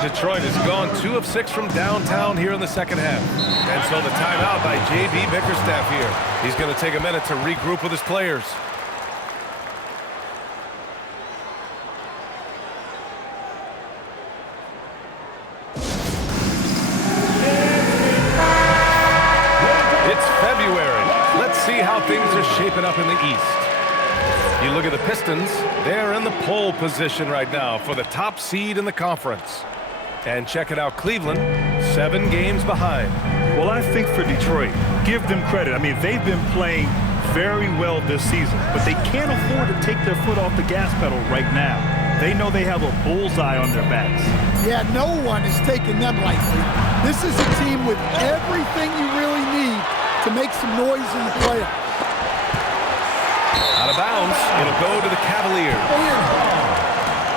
Detroit has gone 2 of 6 from downtown here in the second half. And so the timeout by J.B. Bickerstaff here. He's going to take a minute to regroup with his players. It's February. Let's see how things are shaping up in the East. You look at the Pistons, they're in the pole position right now for the top seed in the conference. And check it out, Cleveland, 7 games behind. Well, I think for Detroit, give them credit. I mean, they've been playing very well this season, but they can't afford to take their foot off the gas pedal right now. They know they have a bullseye on their backs. Yeah, no one is taking them lightly. This is a team with everything you really need to make some noise in the playoffs. Out of bounds, it'll go to the Cavaliers.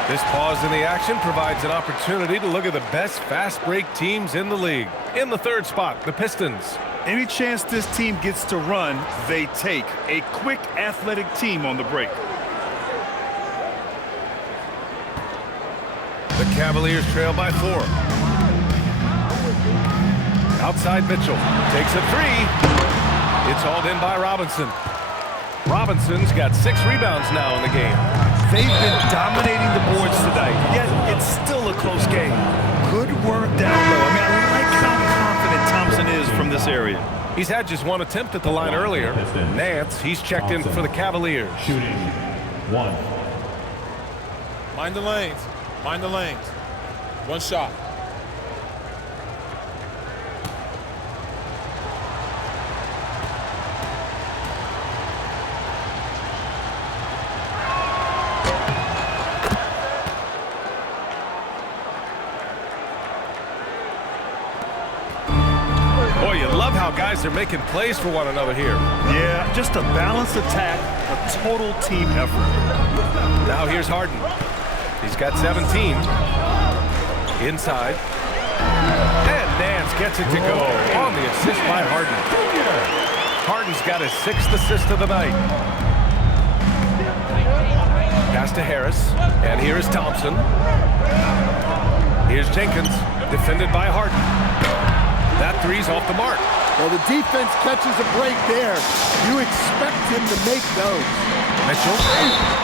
This pause in the action provides an opportunity to look at the best fast break teams in the league. In the 3rd spot, the Pistons. Any chance this team gets to run, they take. A quick, athletic team on the break. Cavaliers trail by 4. Outside Mitchell takes a 3. It's hauled in by Robinson. Robinson's got 6 rebounds now in the game. They've been dominating the boards tonight, yet it's still a close game. Good work down low. I mean, I like how confident Thompson is from this area. He's had just 1 attempt at the line earlier. Nance, he's checked in for the Cavaliers. Shooting 1. Mind the lanes. Mind the lanes. 1 shot. Boy, you love how guys are making plays for one another here. Yeah, just a balanced attack, a total team effort. Now here's Harden. He's got 17. Inside. And Nance gets it to go on the assist by Harden. Harden's got his 6th assist of the night. Pass to Harris. And here is Thompson. Here's Jenkins, defended by Harden. That 3's off the mark. Well, the defense catches a break there. You expect him to make those. Mitchell.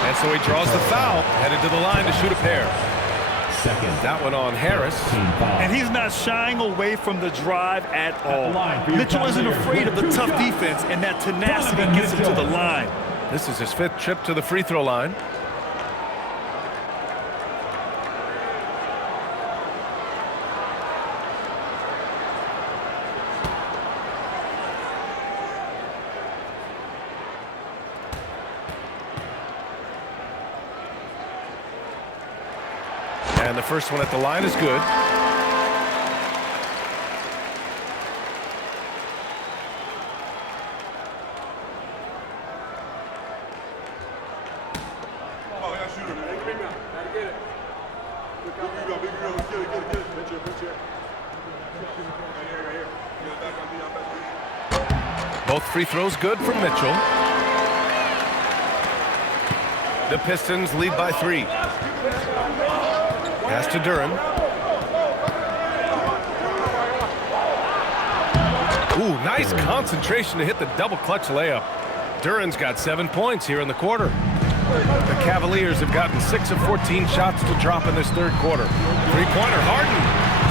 And so he draws the foul, headed to the line to shoot a pair. Second. That one on Harris. And he's not shying away from the drive at all. Mitchell isn't afraid of the tough defense, and that tenacity gets him to the line. This is his 5th trip to the free throw line. And the first one at the line is good. Both free throws good from Mitchell. The Pistons lead by 3. Pass to Duren. Ooh, nice concentration to hit the double clutch layup. Duren's got 7 points here in the quarter. The Cavaliers have gotten 6 of 14 shots to drop in this 3rd quarter. 3-pointer, Harden.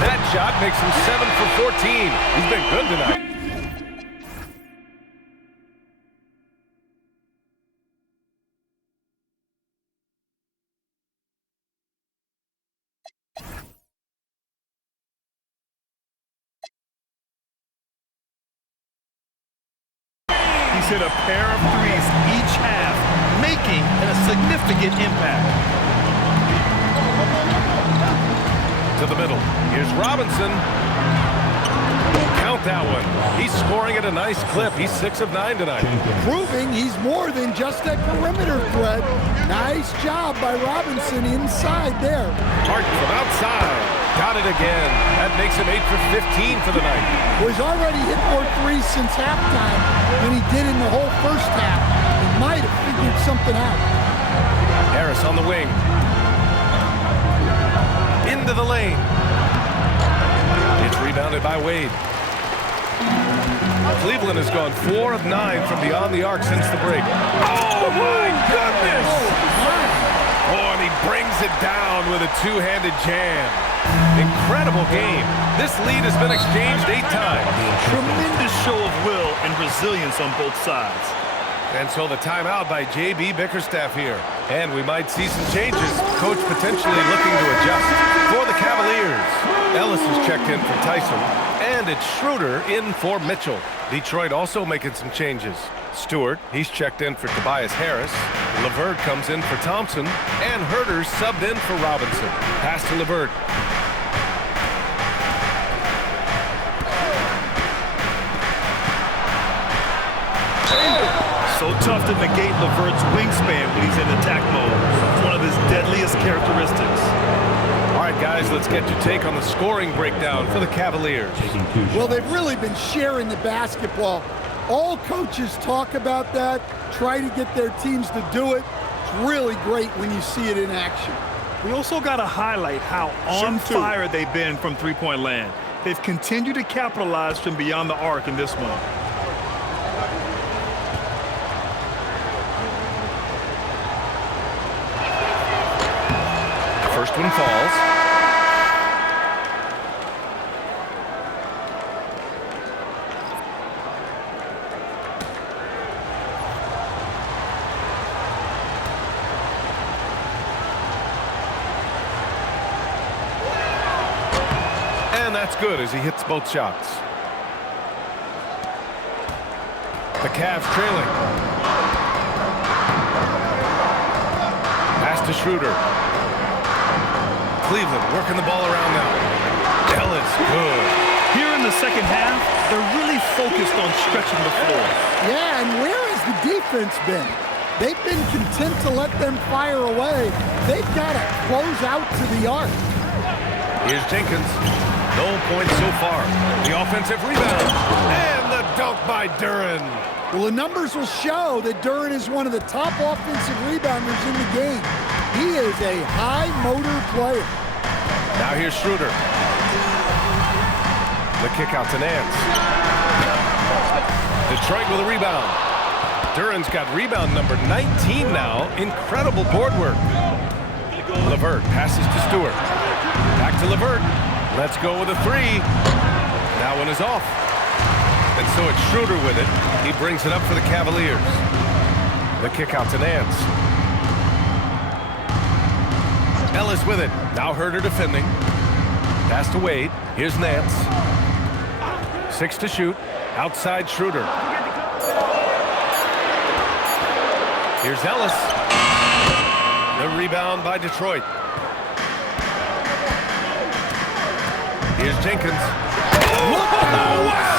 That shot makes him 7 for 14. He's been good tonight. He's hit a pair of 3s each half, making a significant impact. To the middle. Here's Robinson. Count that one. He's scoring at a nice clip. He's 6 of 9 tonight. Proving he's more than just a perimeter threat. Nice job by Robinson inside there. Harden from outside. Got it again. That makes him 8 for 15 for the night. Well, he's already hit more 3s since halftime than he did in the whole first half. He might have figured something out. Harris on the wing. Into the lane. It's rebounded by Wade. Cleveland has gone 4 of 9 from beyond the arc since the break. Oh, my goodness! Oh, and he brings it down with a 2-handed jam. Incredible game. This lead has been exchanged 8 times. Tremendous show of will and resilience on both sides. And so the timeout by J.B. Bickerstaff here. And we might see some changes. Coach potentially looking to adjust. For the Cavaliers, Ellis is checked in for Tyson. And it's Schroeder in for Mitchell. Detroit also making some changes. Stewart, he's checked in for Tobias Harris. LeVert comes in for Thompson. And Herter's subbed in for Robinson. Pass to LeVert. So tough to negate LeVert's wingspan when he's in attack mode. It's one of his deadliest characteristics. All right, guys, let's get your take on the scoring breakdown for the Cavaliers. Well, they've really been sharing the basketball. All coaches talk about that, try to get their teams to do it. It's really great when you see it in action. We also got to highlight how on fire they've been from three-point land. They've continued to capitalize from beyond the arc in this one. First one falls. And that's good as he hits both shots. The Cavs trailing. Pass to Schroeder. Cleveland working the ball around now. Ellis, good. Here in the second half, they're really focused on stretching the floor. Yeah, and where has the defense been? They've been content to let them fire away. They've got to close out to the arc. Here's Jenkins. No points so far. The offensive rebound. And the dunk by Duren. Well, the numbers will show that Duren is one of the top offensive rebounders in the game. He is a high-motor player. Now here's Schroeder. The kick out to Nance. Detroit with a rebound. Duren's got rebound number 19 now. Incredible board work. LeVert passes to Stewart. Back to LeVert. Let's go with a three. That one is off. And so it's Schroeder with it. He brings it up for the Cavaliers. The kick out to Nance. Ellis with it. Now Herter defending. Pass to Wade. Here's Nance. 6 to shoot. Outside Schroeder. Here's Ellis. The rebound by Detroit. Here's Jenkins. Oh, wow!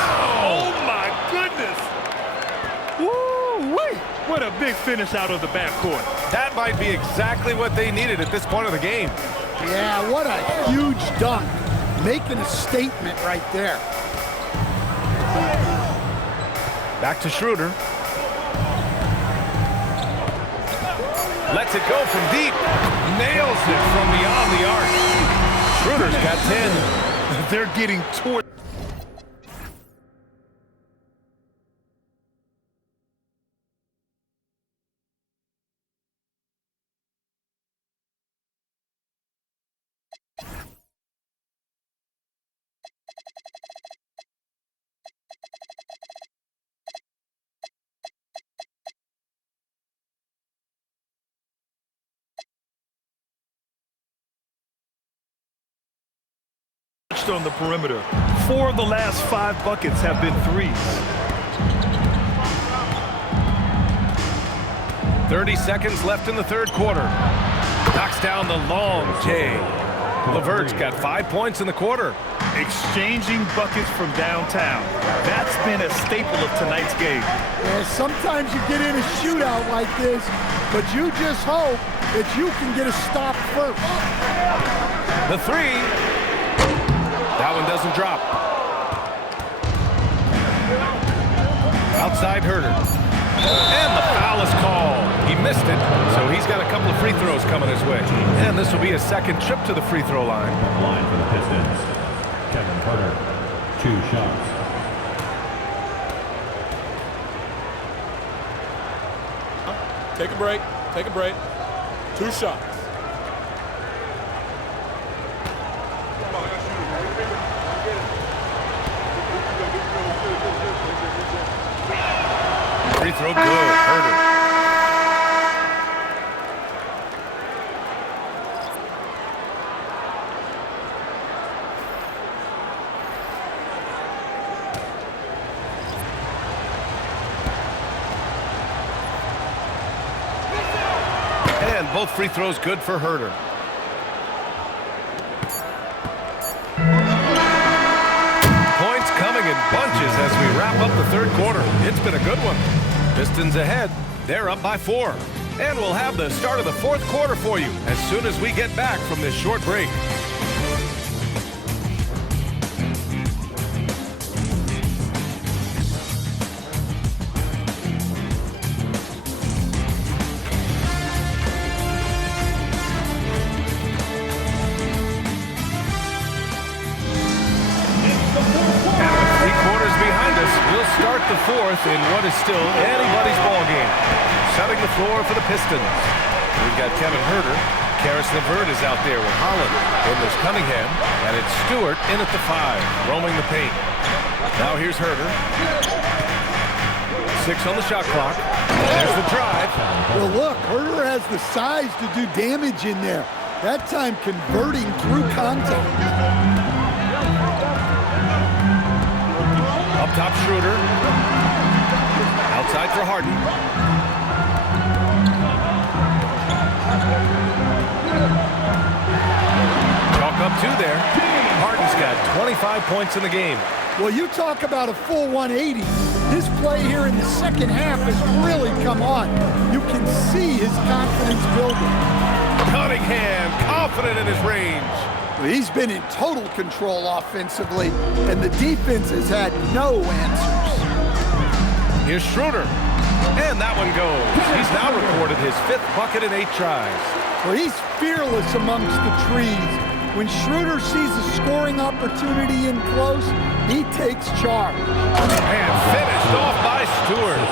Oh, my goodness! Woo-wee! What a big finish out of the backcourt. That might be exactly what they needed at this point of the game. Yeah, what a huge dunk. Making a statement right there. Back to Schroeder. Lets it go from deep. Nails it from beyond the arc. Schroeder's got 10. They're getting toward. On the perimeter. 4 of the last 5 buckets have been threes. 30 seconds left in the third quarter. Knocks down the long J. LeVert's got 5 points in the quarter. Exchanging buckets from downtown. That's been a staple of tonight's game. Yeah, sometimes you get in a shootout like this, but you just hope that you can get a stop first. The three. That one doesn't drop. Outside Herter. And the foul is called. He missed it, so he's got a couple of free throws coming his way. And this will be a second trip to the free throw line. Line for the Pistons. Kevin Carter, 2 shots. Take a break. Take a break. 2 shots. Free throw good. Herter. And both free throws good for Herter. Points coming in bunches as we wrap up the third quarter. It's been a good one. Pistons ahead. They're up by 4. And we'll have the start of the fourth quarter for you as soon as we get back from this short break. the fourth in what is still anybody's ball game. Setting the floor for the Pistons. We've got Kevin Huerter. Karis LeVert is out there with Holland. Then there's Cunningham, and it's Stewart in at the 5, roaming the paint. Now here's Huerter. 6 on the shot clock. There's the drive. Well, look, Huerter has the size to do damage in there. That time converting through contact. Up top, Schroeder. Outside for Harden. Chalk up 2 there. Harden's got 25 points in the game. Well, you talk about a full 180. His play here in the second half has really come on. You can see his confidence building. Cunningham, confident in his range. He's been in total control offensively, and the defense has had no answers. Here's Schroeder, and that one goes. He's now recorded his 5th bucket in 8 tries. Well, he's fearless amongst the trees. When Schroeder sees a scoring opportunity in close, he takes charge. And finished off by Stewart.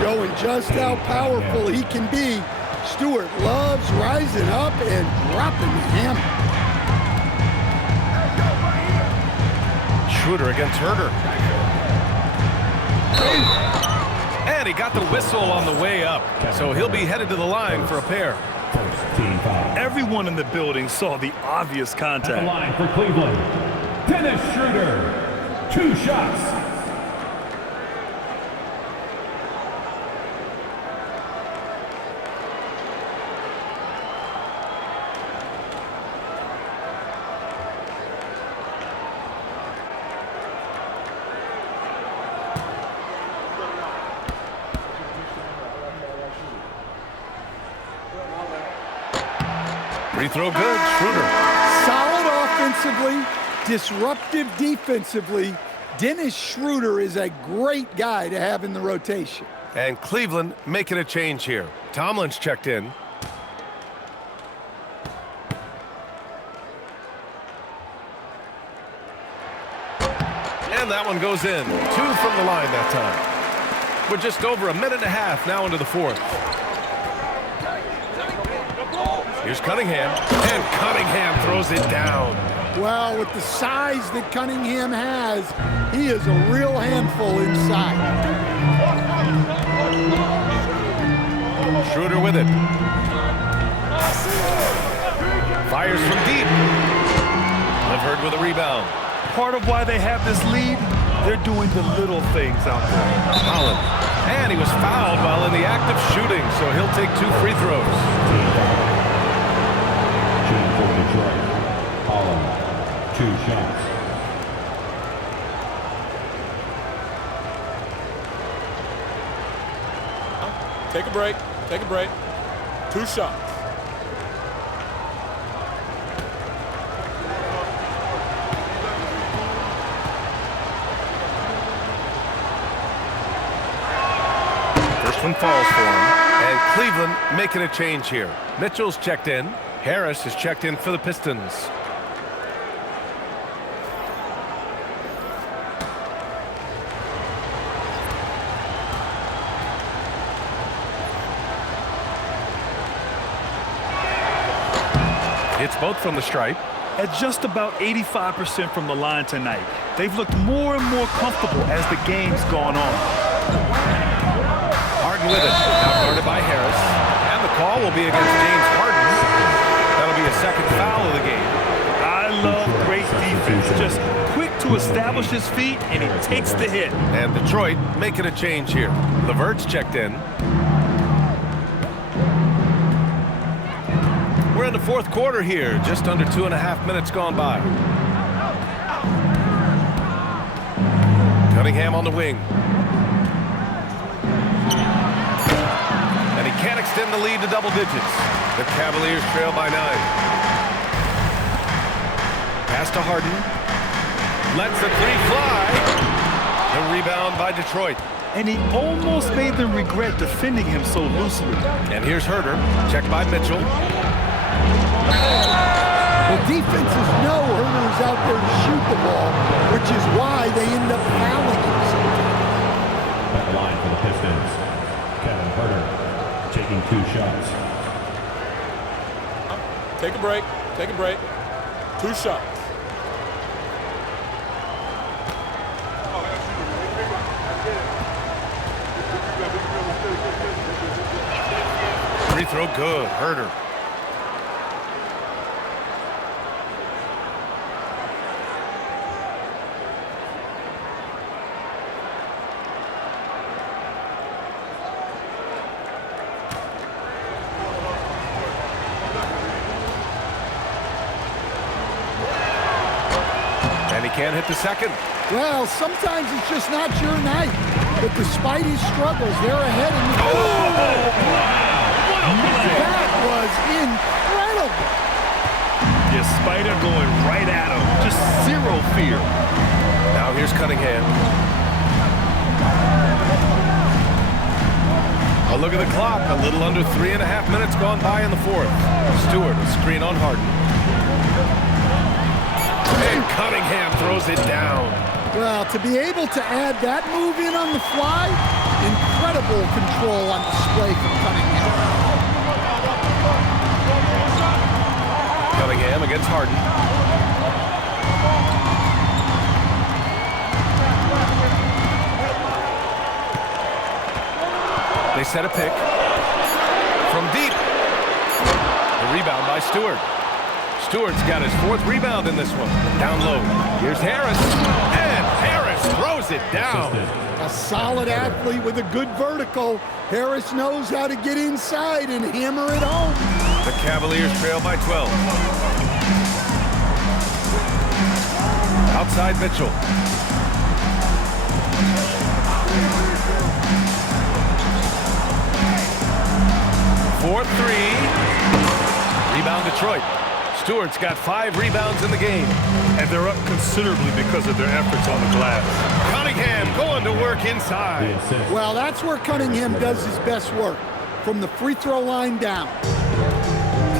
Showing just how powerful he can be. Stewart loves rising up and dropping the hammer. Schroeder against Huerter. And he got the whistle on the way up, so he'll be headed to the line for a pair. Everyone in the building saw the obvious contact. At the line for Cleveland, Dennis Schroeder. 2 shots. Free throw good, Schroeder. Solid offensively, disruptive defensively. Dennis Schroeder is a great guy to have in the rotation. And Cleveland making a change here. Tomlin's checked in. And that one goes in. 2 from the line that time. We're just over a minute and a half now into the 4th. Here's Cunningham, and Cunningham throws it down. Well, with the size that Cunningham has, he is a real handful inside. Schroeder with it. Fires from deep. LeVert with a rebound. Part of why they have this lead, they're doing the little things out there. Holland, and he was fouled while in the act of shooting, so he'll take 2 free throws. Holland, 2 shots. Take a break. Take a break. 2 shots. First one falls for him. And Cleveland making a change here. Mitchell's checked in. Harris is checked in for the Pistons. It's both from the stripe. At just about 85% from the line tonight, they've looked more and more comfortable as the game's gone on. Harden with it, outguarded by Harris. And the call will be against James Harden. That'll be a 2nd foul of the game. I love great defense. Just quick to establish his feet, and he takes the hit. And Detroit making a change here. LeVert's checked in. We're in the 4th quarter here, just under 2.5 minutes gone by. Cunningham on the wing. And he can't extend the lead to double digits. The Cavaliers trail by 9. Pass to Harden. Lets the 3 fly. The rebound by Detroit. And he almost made them regret defending him so loosely. And here's Huerter, checked by Mitchell. The defenses know Huerter's out there to shoot the ball, which is why they end up fouling him sometimes. a break. Take a break. 2 shots. Free throw good. Herder. And he can't hit the second. Well, sometimes it's just not your night. But despite his struggles, they're ahead in the That was incredible. Yeah, Spider going right at him. Just zero fear. Now here's Cunningham. A look at the clock. A little under 3.5 minutes gone by in the fourth. Stewart, a screen on Harden. And Cunningham throws it down. Well, to be able to add that move in on the fly, incredible control on display from Cunningham. Cunningham against Harden. They set a pick. From deep. The rebound by Stewart. Stewart's got his 4th rebound in this one. Down low. Here's Harris. And Harris throws it down. A solid athlete with a good vertical. Harris knows how to get inside and hammer it home. The Cavaliers trail by 12. Outside Mitchell. Fourth three. Rebound Detroit. Stewart's got 5 rebounds in the game. And they're up considerably because of their efforts on the glass. Cunningham going to work inside. Well, that's where Cunningham does his best work, from the free throw line down.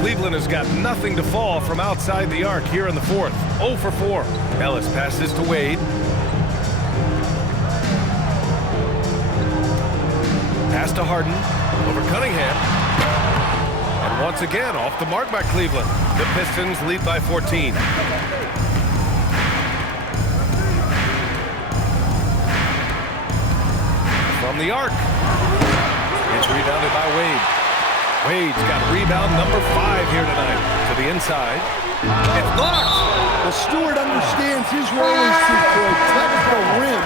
Cleveland has got nothing to fall from outside the arc here in the fourth. 0 for 4. Ellis passes to Wade. Pass to Harden. Over Cunningham. And once again, off the mark by Cleveland. The Pistons lead by 14. From the arc. It's rebounded by Wade. Wade's got rebound number 5 here tonight. To the inside. It's blocked. Well, Stewart understands his role is to protect the rim,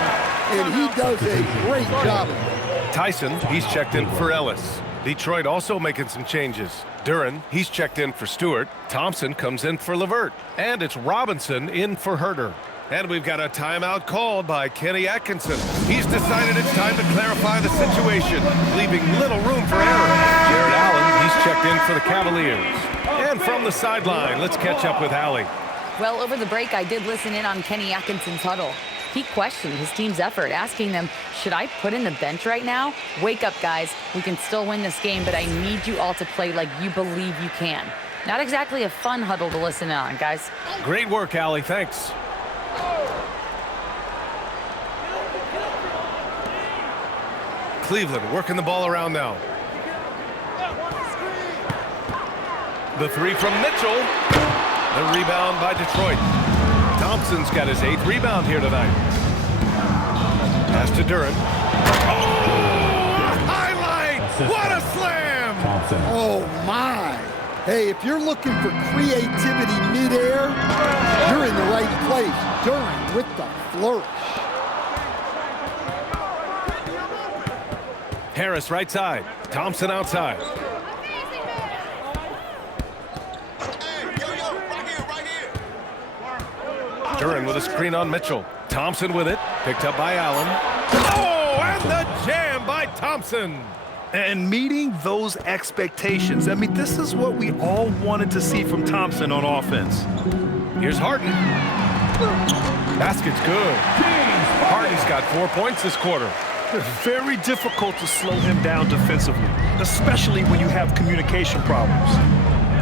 and he does a great job of it. Tyson, he's checked in for Ellis. Detroit also making some changes. Duran, he's checked in for Stewart. Thompson comes in for Levert. And it's Robinson in for Herder. And we've got a timeout called by Kenny Atkinson. He's decided it's time to clarify the situation, leaving little room for error. Jared Allen, he's checked in for the Cavaliers. And from the sideline, let's catch up with Allie. Well, over the break, I did listen in on Kenny Atkinson's huddle. He questioned his team's effort, asking them, should I put in the bench right now? Wake up, guys. We can still win this game, but I need you all to play like you believe you can. Not exactly a fun huddle to listen in on, guys. Great work, Allie. Thanks. Cleveland working the ball around now. The 3 from Mitchell. The rebound by Detroit. Thompson's got his 8th rebound here tonight. Pass to Duran. Oh, highlight! What a slam! Oh, my. Hey, if you're looking for creativity midair, you're in the right place. Duran with the flourish. Harris right side. Thompson outside. Duran with a screen on Mitchell. Thompson with it. Picked up by Allen. Oh, and the jam by Thompson. And meeting those expectations. I mean, this is what we all wanted to see from Thompson on offense. Here's Harden. Basket's good. Harden's got 4 points this quarter. It's very difficult to slow him down defensively, especially when you have communication problems.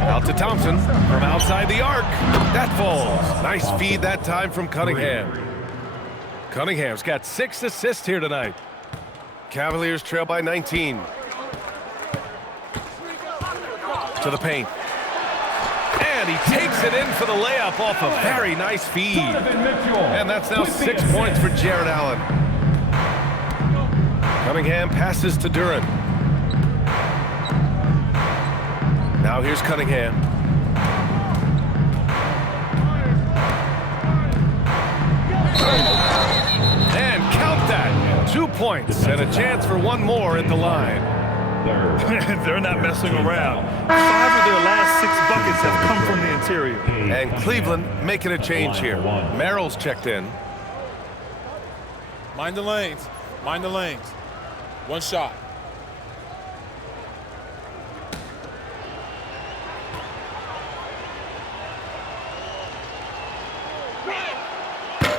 Out to Thompson from outside the arc. That falls. Nice feed that time from Cunningham. Cunningham's got 6 assists here tonight. Cavaliers trail by 19. To the paint. And he takes it in for the layup off a very nice feed. And that's now 6 points for Jared Allen. Cunningham passes to Duren. Now here's Cunningham. And count that. 2 points and a chance for one more at the line. They're not messing around. 5 of their last 6 buckets have come from the interior. And Cleveland making a change here. Merrill's checked in. Mind the lanes. Mind the lanes. One shot.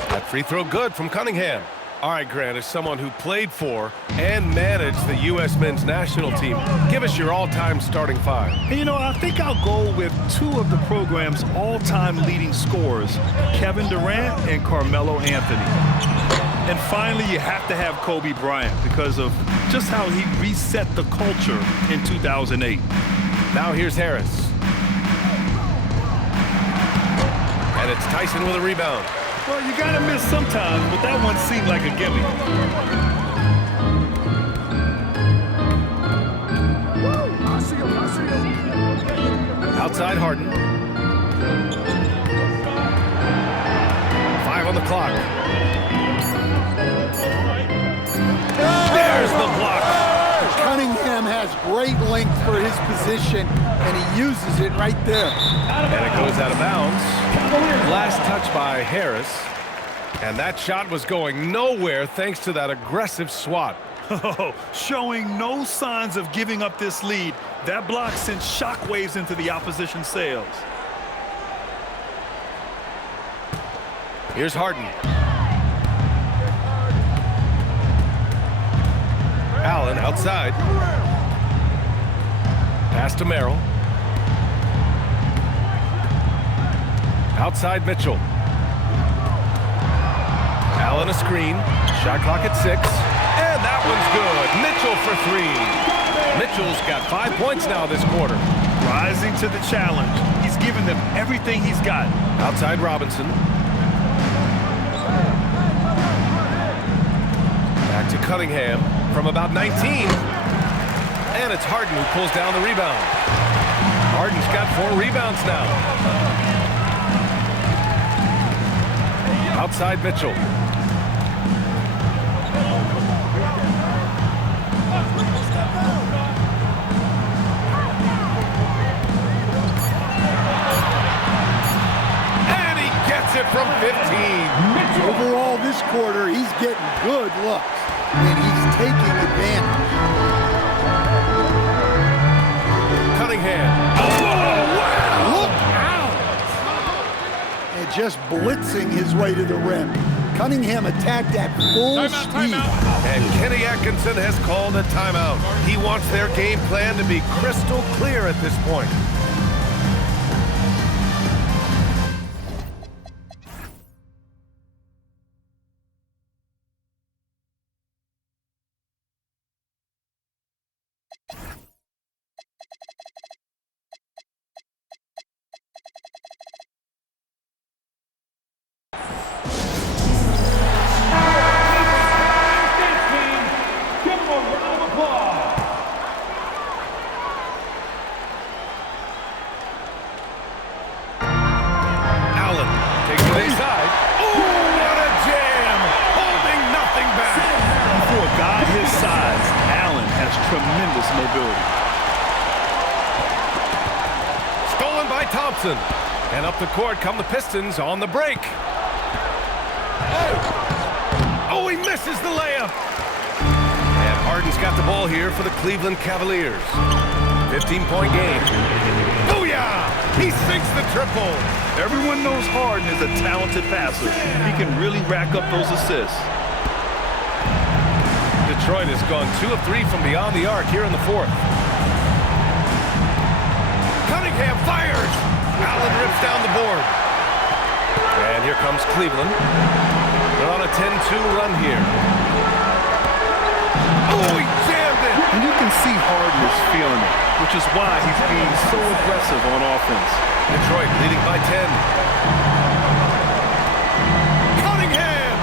That free throw good from Cunningham. All right, Grant, as someone who played for and managed the U.S. men's national team, give us your all-time starting 5. And you know, I think I'll go with 2 of the program's all-time leading scorers, Kevin Durant and Carmelo Anthony. And finally, you have to have Kobe Bryant because of just how he reset the culture in 2008. Now here's Harris. And it's Tyson with a rebound. Well, you gotta miss sometimes, but that one seemed like a gimme. Outside Harden. 5 on the clock. There's the block. Cunningham has great length for his position, and he uses it right there. And it goes out of bounds. Last touch by Harris. And that shot was going nowhere thanks to that aggressive swat. Showing no signs of giving up this lead. That block sent shockwaves into the opposition sails. Here's Harden. Allen outside. Pass to Merrill. Outside Mitchell. Allen a screen. Shot clock at 6. And that one's good. Mitchell for 3. Mitchell's got 5 points now this quarter. Rising to the challenge. He's given them everything he's got. Outside Robinson. Back to Cunningham from about 19. And it's Harden who pulls down the rebound. Harden's got 4 rebounds now. Outside Mitchell. And he gets it from 15. Overall, this quarter, he's getting good looks, and he's taking advantage. Cunningham. Oh, wow! Look out! And just blitzing his way to the rim. Cunningham attacked at full speed. And Kenny Atkinson has called a timeout. He wants their game plan to be crystal clear at this point. Tremendous mobility. Stolen by Thompson. And up the court come the Pistons on the break. Oh, he misses the layup. And Harden's got the ball here for the Cleveland Cavaliers. 15-point game. Booyah! He sinks the triple. Everyone knows Harden is a talented passer. He can really rack up those assists. Detroit has gone 2 of 3 from beyond the arc here in the 4th. Cunningham fires. Allen rips down the board. And here comes Cleveland. They're on a 10-2 run here. Oh, he jammed it. And you can see Harden is feeling it, which is why he's being so aggressive on offense. Detroit leading by 10. Cunningham!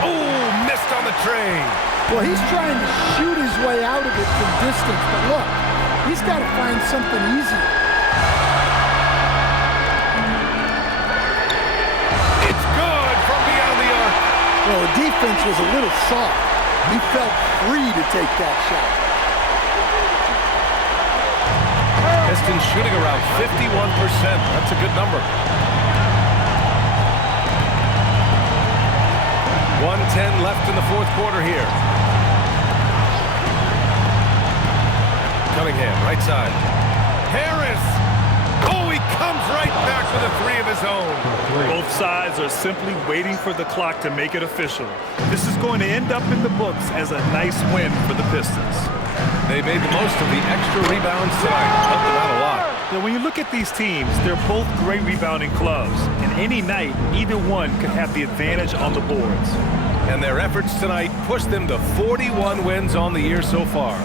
Oh, missed on the train. Well, he's trying to shoot his way out of it from distance, but look, he's got to find something easy. It's good from beyond the arc. Well, the defense was a little soft. He felt free to take that shot. Pistons shooting around 51%. That's a good number. 1:10 left in the fourth quarter here. Cunningham, right side. Harris! Oh, he comes right back with a three of his own. Both sides are simply waiting for the clock to make it official. This is going to end up in the books as a nice win for the Pistons. They made the most of the extra rebounds tonight. Helped them out a lot. Now, when you look at these teams, they're both great rebounding clubs. And any night, either one could have the advantage on the boards. And their efforts tonight pushed them to 41 wins on the year so far.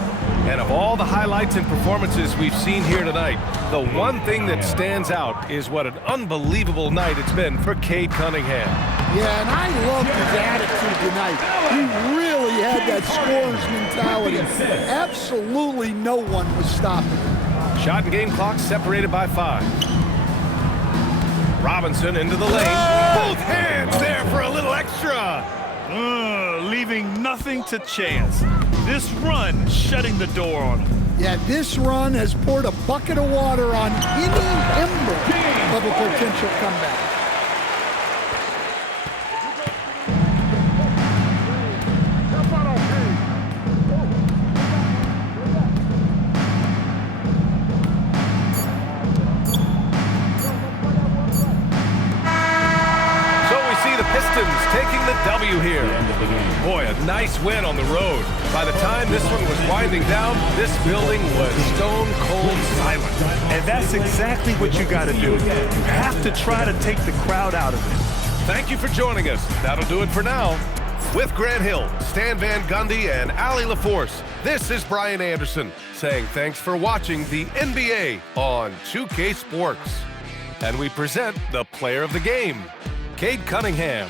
And of all the highlights and performances we've seen here tonight, the one thing that stands out is what an unbelievable night it's been for Cade Cunningham. Yeah, and I loved his attitude tonight. He really had that scorer's mentality. Absolutely no one was stopping him. Shot and game clock separated by 5. Robinson into the lane. Both hands there for a little extra. Leaving nothing to chance. This run shutting the door on him. Yeah, this run has poured a bucket of water on any ember of a potential comeback. Taking the W here. Boy, a nice win on the road. By the time this one was winding down, this building was stone cold silent. And that's exactly what you got to do. You have to try to take the crowd out of it. Thank you for joining us. That'll do it for now. With Grant Hill, Stan Van Gundy, and Allie LaForce, this is Brian Anderson saying thanks for watching the NBA on 2K Sports. And we present the player of the game, Cade Cunningham.